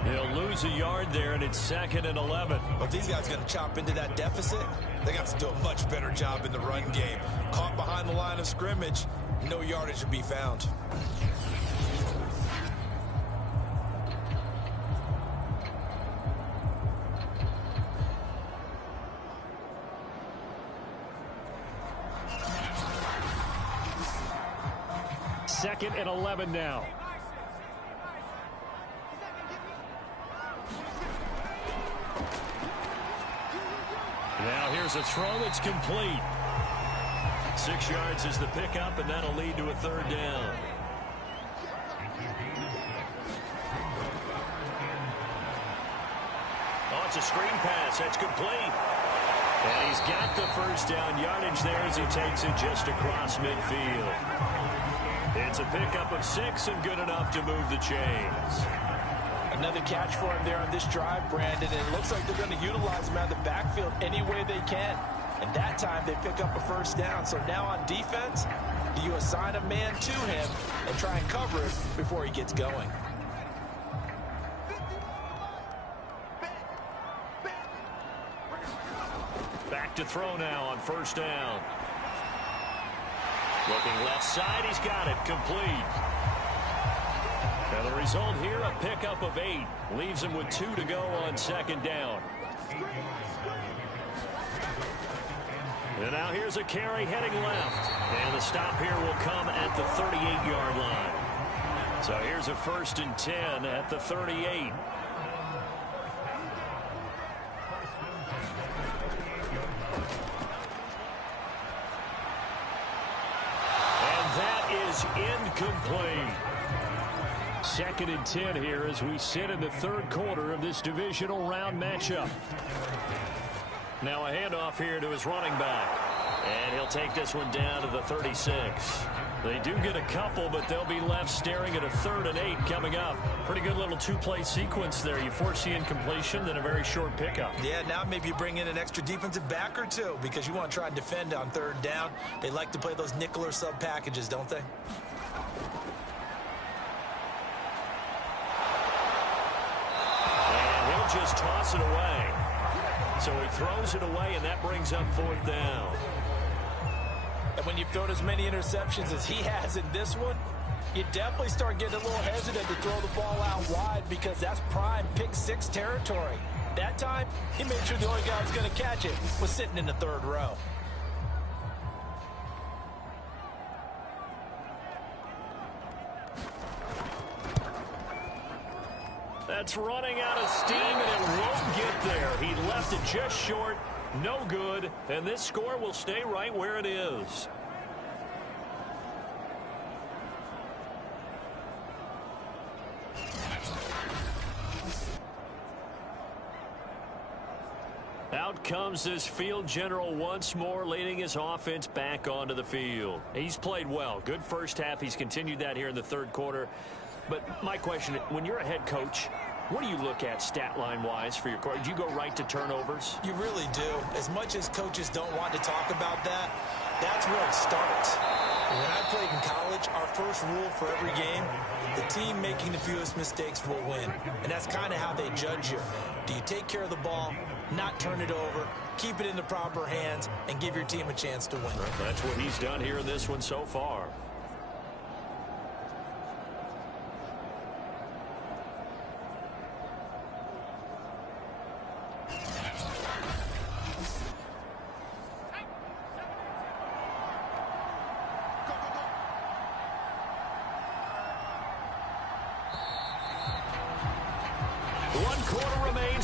He'll lose a yard there, and it's 2nd and 11. Well, if these guys are going to chop into that deficit, they got to do a much better job in the run game. Caught behind the line of scrimmage, no yardage to be found. Second and 11 now. Now here's a throw that's complete. 6 yards is the pickup, and that'll lead to a 3rd down. Oh, it's a screen pass. That's complete. And he's got the first down yardage there as he takes it just across midfield. It's a pickup of 6 and good enough to move the chains. Another catch for him there on this drive, Brandon, and it looks like they're going to utilize him out of the backfield any way they can. And that time they pick up a first down. So now on defense, do you assign a man to him and try and cover it before he gets going? Back to throw now on first down. Looking left side, he's got it, complete. And the result here, a pickup of 8. Leaves him with 2 to go on 2nd down. And now here's a carry heading left. And the stop here will come at the 38-yard line. So here's a 1st and 10 at the 38. Incomplete. 2nd and 10 here as we sit in the 3rd quarter of this divisional round matchup. Now a handoff here to his running back. And he'll take this one down to the 36. They do get a couple, but they'll be left staring at a 3rd and 8 coming up. Pretty good little 2-play sequence there. You force the incompletion, then a very short pickup. Yeah, now maybe you bring in an extra defensive back or 2 because you want to try and defend on 3rd down. They like to play those nickel or sub packages, don't they? And he'll just toss it away. So he throws it away, and that brings up 4th down. And when you've thrown as many interceptions as he has in this one, you definitely start getting a little hesitant to throw the ball out wide because that's prime pick 6 territory. That time, he made sure the only guy who was going to catch it was sitting in the 3rd row. That's running out of steam, and it won't get there. He left it just short. No good, and this score will stay right where it is. Out comes this field general once more, leading his offense back onto the field. He's played well. Good first half. He's continued that here in the 3rd quarter. But my question, when you're a head coach, what do you look at stat line-wise for your quarterback? Do you go right to turnovers? You really do. As much as coaches don't want to talk about that, that's where it starts. When I played in college, our first rule for every game, the team making the fewest mistakes will win. And that's kind of how they judge you. Do you take care of the ball, not turn it over, keep it in the proper hands, and give your team a chance to win? That's what he's done here in this one so far.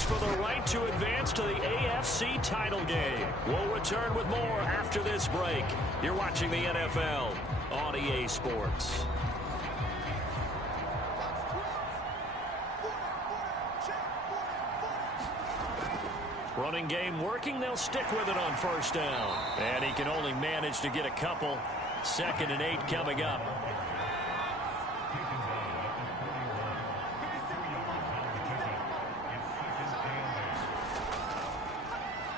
For the right to advance to the AFC title game. We'll return with more after this break. You're watching the NFL on EA Sports. Running game working. They'll stick with it on first down. And he can only manage to get a couple. 2nd and 8 coming up.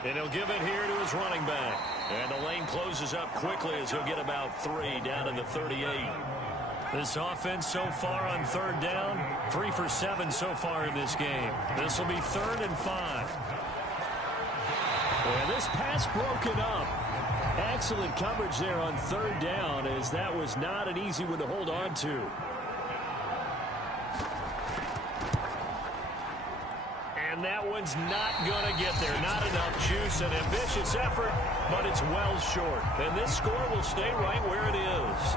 And he'll give it here to his running back. And the lane closes up quickly as he'll get about 3 down in the 38. This offense so far on 3rd down, 3 for 7 so far in this game. This will be 3rd and 5. And this pass broken up. Excellent coverage there on 3rd down, as that was not an easy one to hold on to. And that one's not going to get there. Not enough juice. An ambitious effort, but it's well short. And this score will stay right where it is.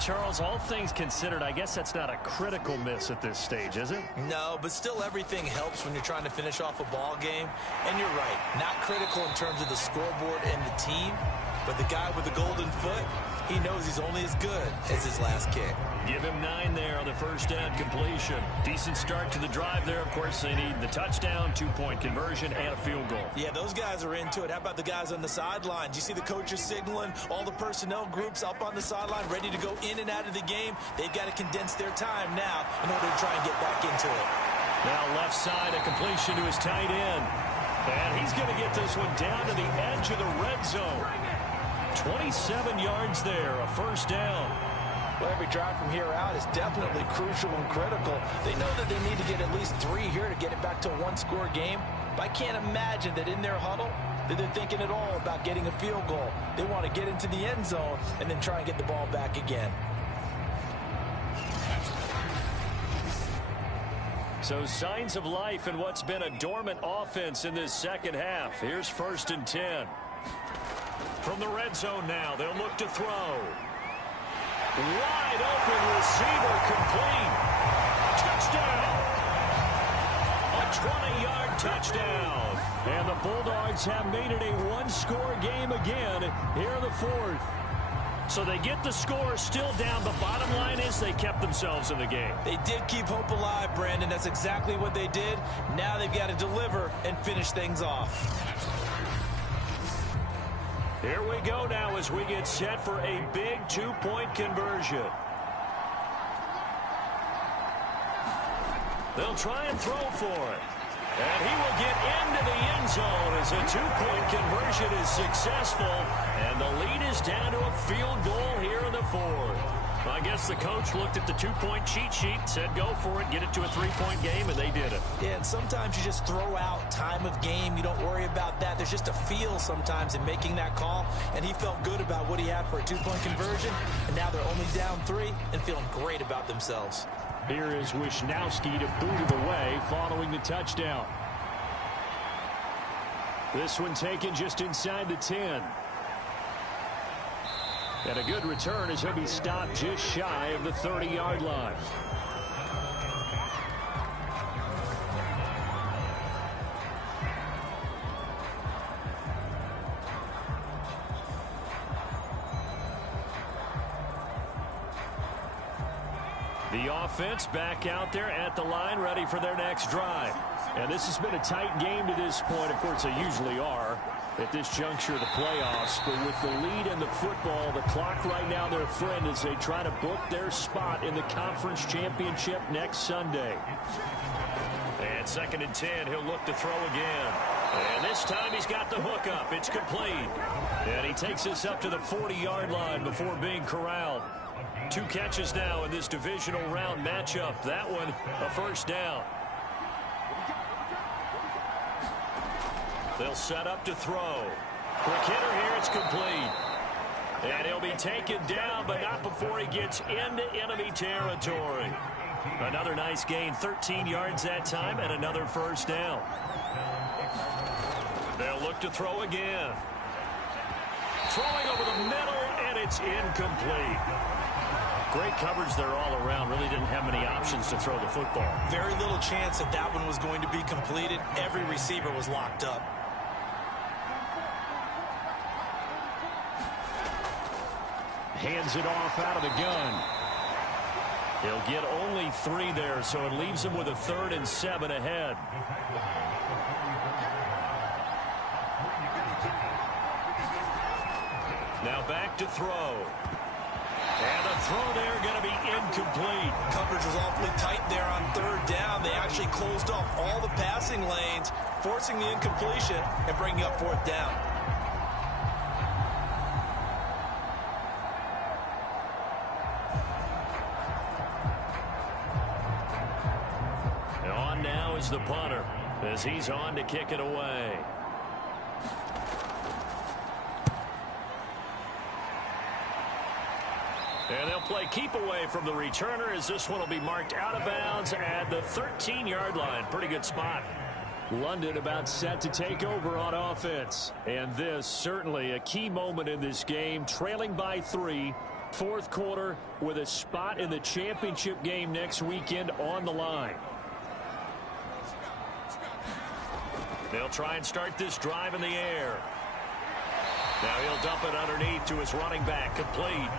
Charles, all things considered, I guess that's not a critical miss at this stage, is it? No, but still everything helps when you're trying to finish off a ball game. And you're right, not critical in terms of the scoreboard and the team, but the guy with the golden foot, he knows he's only as good as his last kick. Give him 9 there on the first down completion. Decent start to the drive there. Of course, they need the touchdown, 2-point conversion, and a field goal. Yeah, those guys are into it. How about the guys on the sideline? Do you see the coaches signaling? All the personnel groups up on the sideline ready to go in and out of the game. They've got to condense their time now in order to try and get back into it. Now left side, a completion to his tight end. And he's going to get this one down to the edge of the red zone. 27 yards there, a first down. Well, every drive from here out is definitely crucial and critical. They know that they need to get at least 3 here to get it back to a 1-score game. But I can't imagine that in their huddle that they're thinking at all about getting a field goal. They want to get into the end zone and then try and get the ball back again. So signs of life in what's been a dormant offense in this second half. Here's 1st and 10. From the red zone now, they'll look to throw. Wide open receiver, complete. Touchdown. A 20-yard touchdown. And the Bulldogs have made it a 1-score game again here in the 4th. So they get the score still down. The bottom line is they kept themselves in the game. They did keep hope alive, Brandon. That's exactly what they did. Now they've got to deliver and finish things off. Here we go now as we get set for a big 2-point conversion. They'll try and throw for it. And he will get into the end zone as a 2-point conversion is successful. And the lead is down to a field goal here in the 4th. I guess the coach looked at the 2-point cheat sheet, said go for it, get it to a 3-point game, and they did it. Yeah, and sometimes you just throw out time of game. You don't worry about that. There's just a feel sometimes in making that call, and he felt good about what he had for a 2-point conversion, and now they're only down 3 and feeling great about themselves. Here is Wisnowski to boot it away following the touchdown. This one taken just inside the 10. And a good return as he'll be stopped just shy of the 30-yard line. The offense back out there at the line, ready for their next drive. And this has been a tight game to this point. Of course, they usually are at this juncture of the playoffs. But with the lead in the football, the clock right now their friend as they try to book their spot in the conference championship next Sunday. And 2nd and 10, he'll look to throw again. And this time he's got the hook up. It's complete. And he takes this up to the 40-yard line before being corralled. 2 catches now in this divisional round matchup. That one, a first down. They'll set up to throw. Quick hitter here, it's complete. And he'll be taken down, but not before he gets into enemy territory. Another nice gain, 13 yards that time, and another first down. They'll look to throw again. Throwing over the middle, and it's incomplete. Great coverage there all around. Really didn't have many options to throw the football. Very little chance that that one was going to be completed. Every receiver was locked up. Hands it off out of the gun. He'll get only 3 there, so it leaves him with a 3rd and 7 ahead. Now back to throw. And the throw there going to be incomplete. Coverage was awfully tight there on 3rd down. They actually closed off all the passing lanes, forcing the incompletion and bringing up 4th down. And on now is the punter as he's on to kick it away. And they'll play keep away from the returner as this one will be marked out of bounds at the 13-yard line. Pretty good spot. London about set to take over on offense. And this certainly a key moment in this game, trailing by 3, 4th quarter with a spot in the championship game next weekend on the line. They'll try and start this drive in the air. Now he'll dump it underneath to his running back, complete.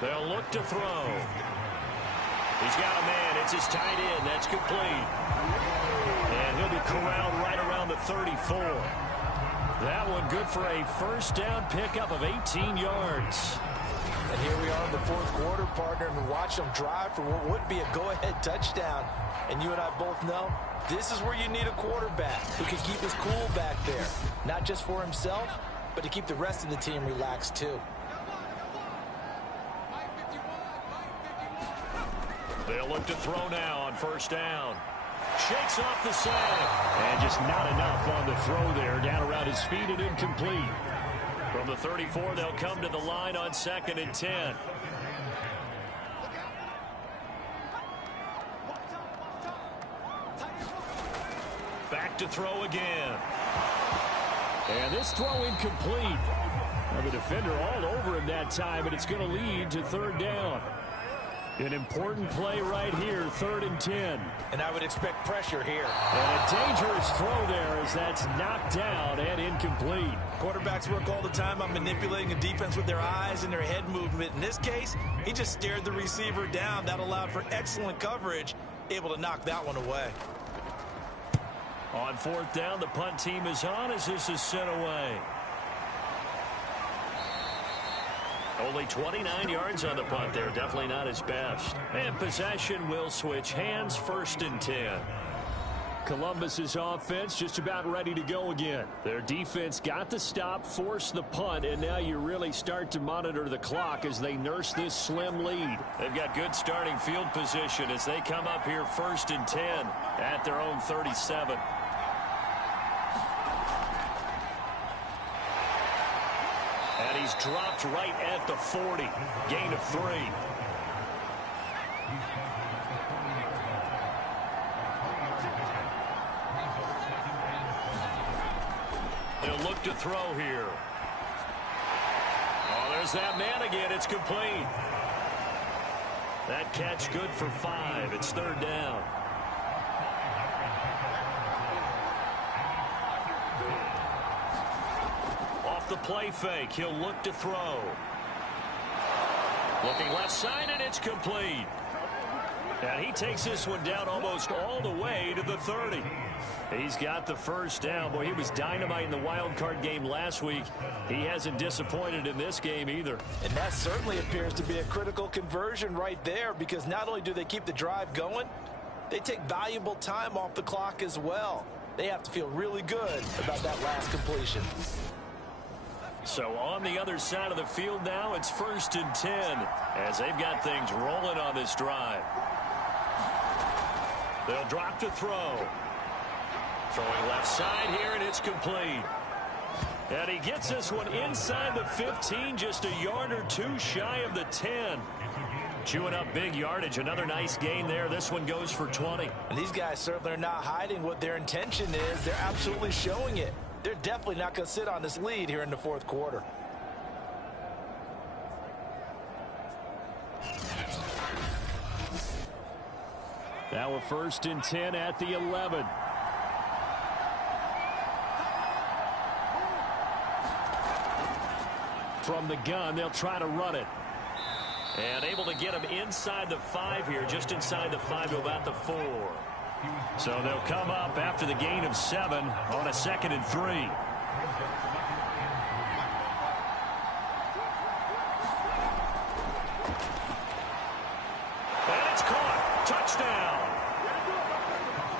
They'll look to throw. He's got a man. It's his tight end. That's complete. And he'll be corralled right around the 34. That one good for a first down pickup of 18 yards. And here we are in the 4th quarter, partner, and watch them drive for what would be a go-ahead touchdown. And you and I both know this is where you need a quarterback who can keep his cool back there. Not just for himself, but to keep the rest of the team relaxed too. They'll look to throw now on first down. Shakes off the sack. And just not enough on the throw there. Down around his feet and incomplete. From the 34, they'll come to the line on 2nd and 10. Back to throw again. And this throw incomplete. Now the defender all over him that time, but it's going to lead to 3rd down. An important play right here, 3rd and 10. And I would expect pressure here. And a dangerous throw there as that's knocked down and incomplete. Quarterbacks work all the time on manipulating a defense with their eyes and their head movement. In this case, he just stared the receiver down. That allowed for excellent coverage, able to knock that one away. On 4th down, the punt team is on as this is sent away. Only 29 yards on the punt there. Definitely not his best. And possession will switch hands, 1st and 10. Columbus's offense just about ready to go again. Their defense got the stop, forced the punt, and now you really start to monitor the clock as they nurse this slim lead. They've got good starting field position as they come up here 1st and 10 at their own 37. And he's dropped right at the 40. Gain of 3. He'll look to throw here. Oh, there's that man again. It's complete. That catch good for 5. It's 3rd down. the play fake. He'll look to throw. Looking left side, and it's complete. And he takes this one down almost all the way to the 30. He's got the first down. Boy, he was dynamite in the wild card game last week. He hasn't disappointed in this game either. And that certainly appears to be a critical conversion right there, because not only do they keep the drive going, they take valuable time off the clock as well. They have to feel really good about that last completion. So on the other side of the field now, it's 1st and 10 as they've got things rolling on this drive. They'll drop to throw. Throwing left side here, and it's complete. And he gets this one inside the 15, just a yard or two shy of the 10. Chewing up big yardage. Another nice gain there. This one goes for 20. And these guys certainly are not hiding what their intention is. They're absolutely showing it. They're definitely not going to sit on this lead here in the fourth quarter. Now a 1st and 10 at the 11. From the gun, they'll try to run it. And able to get him inside the 5 here, just inside the 5 to about the 4. So they'll come up after the gain of 7 on a 2nd and 3. And it's caught. Touchdown.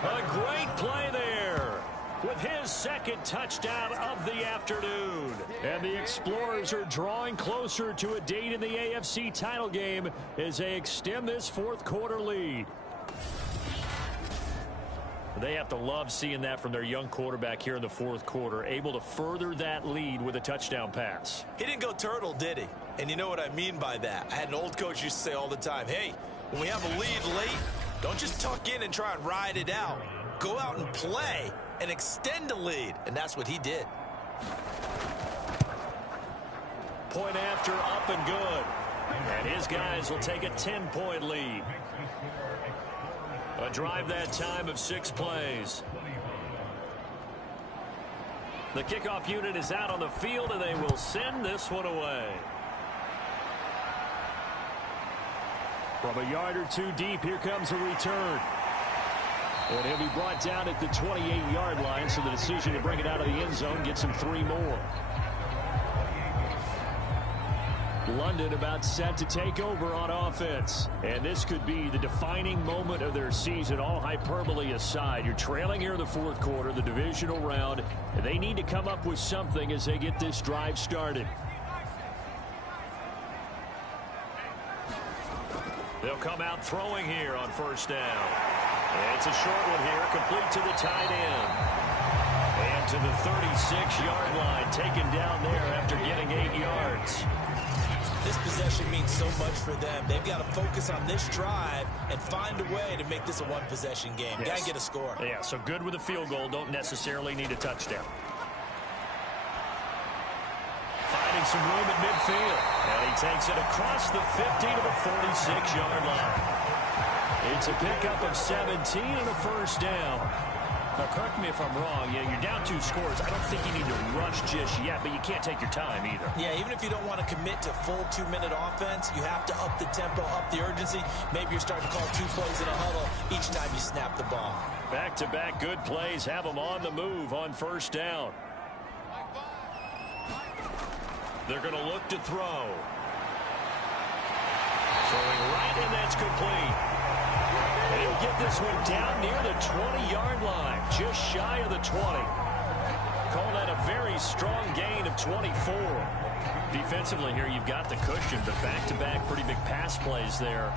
A great play there with his 2nd touchdown of the afternoon. And the Explorers are drawing closer to a date in the AFC title game as they extend this fourth quarter lead. They have to love seeing that from their young quarterback here in the fourth quarter, able to further that lead with a touchdown pass. He didn't go turtle, did he? And you know what I mean by that. I had an old coach used to say all the time, hey, when we have a lead late, don't just tuck in and try and ride it out. Go out and play and extend the lead. And that's what he did. Point after, up and good. And his guys will take a 10-point lead. A drive that time of 6 plays. The kickoff unit is out on the field, and they will send this one away. From a yard or two deep, here comes a return. And he'll be brought down at the 28-yard line, so the decision to bring it out of the end zone gets him 3 more. London about set to take over on offense. And this could be the defining moment of their season, all hyperbole aside. You're trailing here in the fourth quarter, the divisional round, and they need to come up with something as they get this drive started. They'll come out throwing here on 1st down. And it's a short one here, complete to the tight end. And to the 36-yard line, taken down there after getting 8 yards. This possession means so much for them. They've got to focus on this drive and find a way to make this a one-possession game. Yes. Got to get a score. Yeah, so good with a field goal. Don't necessarily need a touchdown. Finding some room at midfield. And he takes it across the 50 to the 46-yard line. It's a pickup of 17 and a 1st down. Now, correct me if I'm wrong. Yeah, you're down 2 scores. I don't think you need to rush just yet, but you can't take your time either. Yeah, even if you don't want to commit to full 2-minute offense, you have to up the tempo, up the urgency. Maybe you're starting to call 2 plays in a huddle each time you snap the ball. Back-to-back good plays have them on the move on 1st down. They're going to look to throw. Throwing right, and that's complete. And he'll get this one down near the 20-yard line, just shy of the 20. Call that a very strong gain of 24. Defensively here, you've got the cushion, but back-to-back pretty big pass plays there.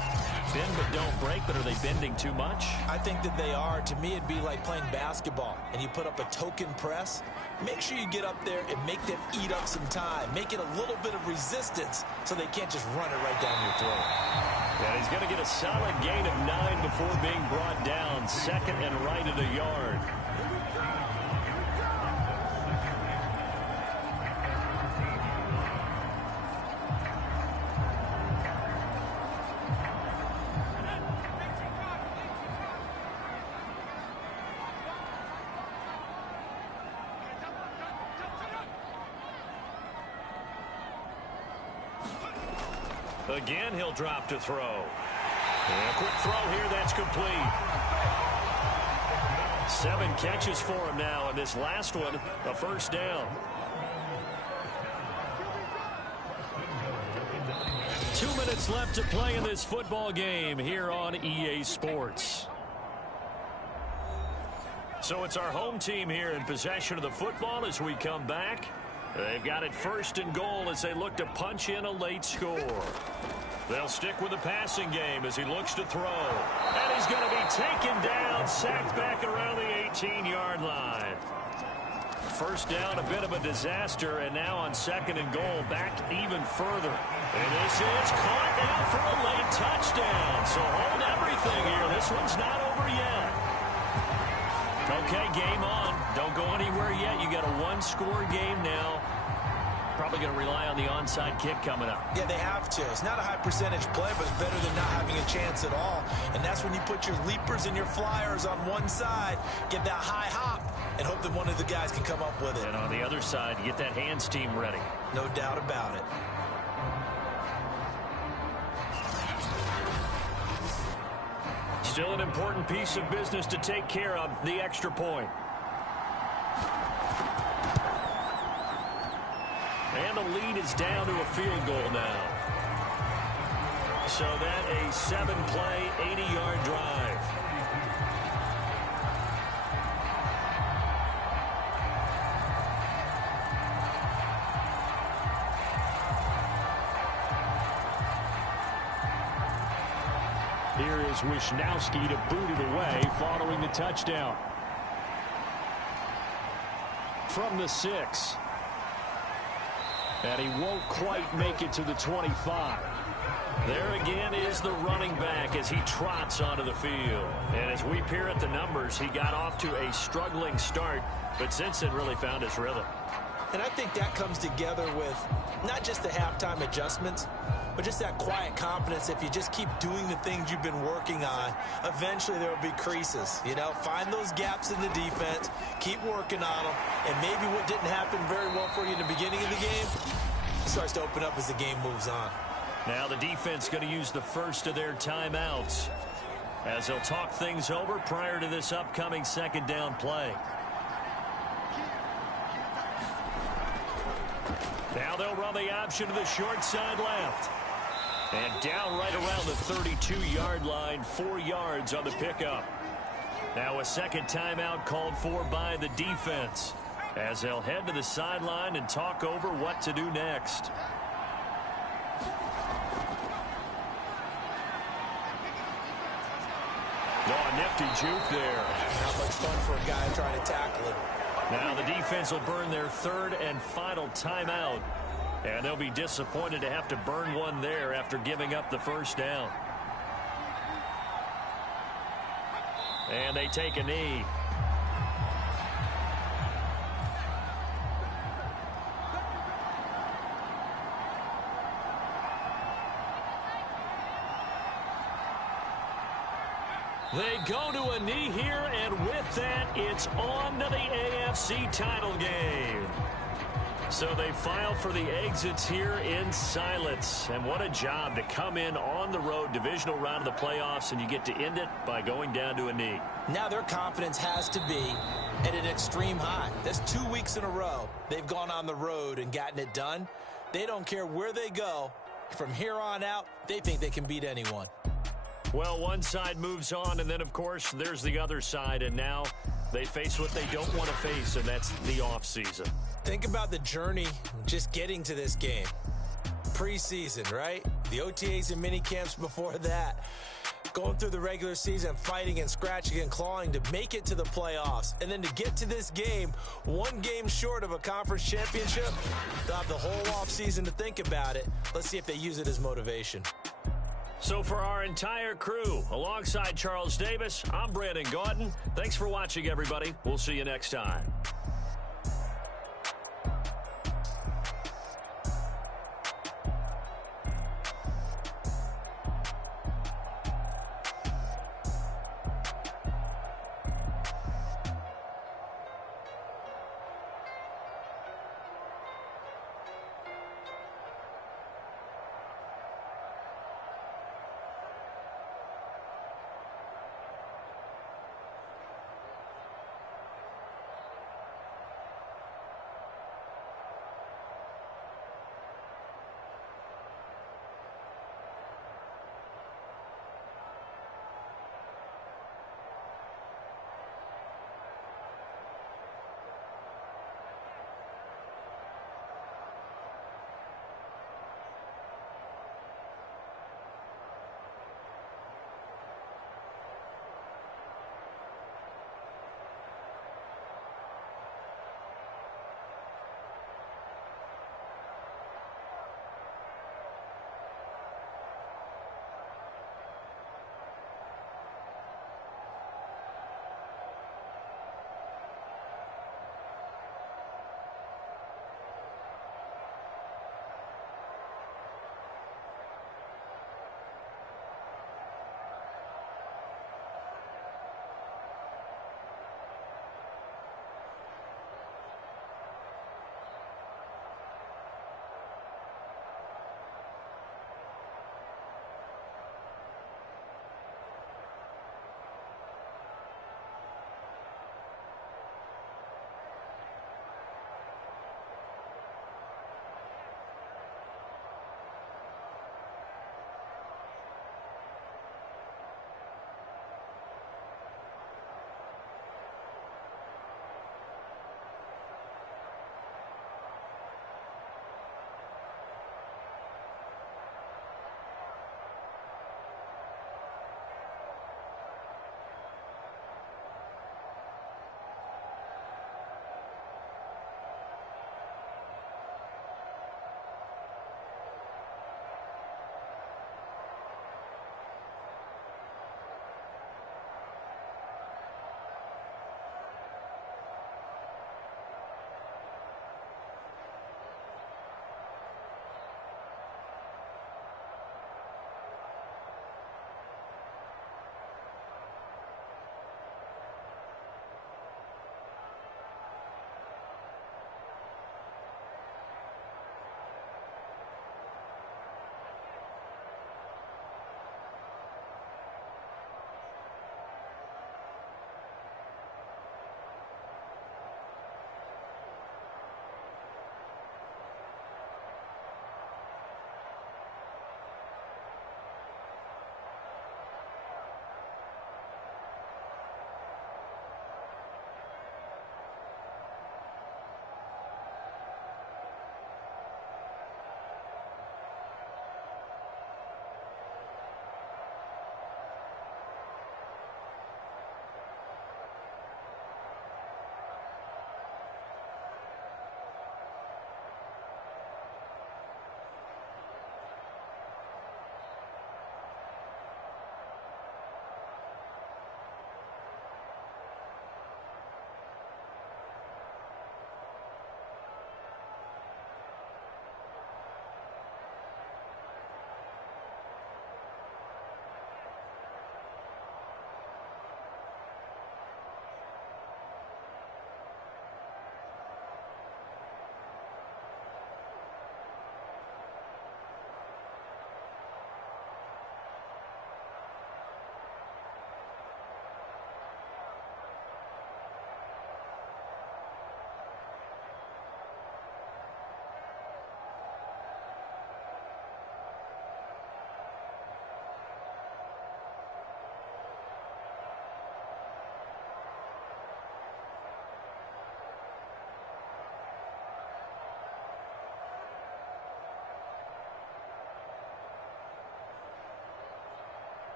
Bend but don't break, but are they bending too much? I think that they are. To me, it'd be like playing basketball, and you put up a token press. Make sure you get up there and make them eat up some time. Make it a little bit of resistance so they can't just run it right down your throat. And he's going to get a solid gain of 9 before being brought down. 2nd and right at a yard. Again, he'll drop to throw. And a quick throw here, that's complete. 7 catches for him now, and this last one, a first down. 2 minutes left to play in this football game here on EA Sports. So it's our home team here in possession of the football as we come back. They've got it first and goal as they look to punch in a late score. They'll stick with the passing game as he looks to throw. And he's going to be taken down, sacked back around the 18-yard line. First down, a bit of a disaster, and now on second and goal, back even further. And this is caught down for a late touchdown. So hold everything here. This one's not over yet. Okay, game on. Don't go anywhere yet. You got a one-score game now. Probably going to rely on the onside kick coming up. Yeah, they have to. It's not a high-percentage play, but it's better than not having a chance at all. And that's when you put your leapers and your flyers on one side, get that high hop, and hope that one of the guys can come up with it. And on the other side, get that hands team ready. No doubt about it. Still an important piece of business to take care of, the extra point. And the lead is down to a field goal now. So that a 7-play, 80-yard drive. Here is Wisnowski to boot it away following the touchdown. From the 6. And he won't quite make it to the 25. There again is the running back as he trots onto the field. And as we peer at the numbers, he got off to a struggling start, but since then really found his rhythm. And I think that comes together with not just the halftime adjustments, but just that quiet confidence. If you just keep doing the things you've been working on, eventually there will be creases. You know, find those gaps in the defense, keep working on them, and maybe what didn't happen very well for you in the beginning of the game starts to open up as the game moves on. Now the defense going to use the first of their timeouts as they'll talk things over prior to this upcoming second down play. Now they'll run the option to the short side left. And down right around the 32-yard line, 4 yards on the pickup. Now a second timeout called for by the defense as they'll head to the sideline and talk over what to do next. Oh, nifty juke there. Not much fun for a guy trying to tackle it. Now the defense will burn their third and final timeout. And they'll be disappointed to have to burn one there after giving up the first down. And they take a knee. They go to a knee here, and with that, it's on to the AFC title game. So they file for the exits here in silence. And what a job to come in on the road, divisional round of the playoffs, and you get to end it by going down to a knee. Now their confidence has to be at an extreme high. That's 2 weeks in a row they've gone on the road and gotten it done. They don't care where they go. From here on out, they think they can beat anyone. Well, one side moves on, and then, of course, there's the other side, and now they face what they don't want to face, and that's the offseason. Think about the journey just getting to this game. Preseason, right? The OTAs and mini camps before that. Going through the regular season, fighting and scratching and clawing to make it to the playoffs. And then to get to this game, one game short of a conference championship, they'll have the whole offseason to think about it. Let's see if they use it as motivation. So for our entire crew, alongside Charles Davis, I'm Brandon Gaudin. Thanks for watching, everybody. We'll see you next time.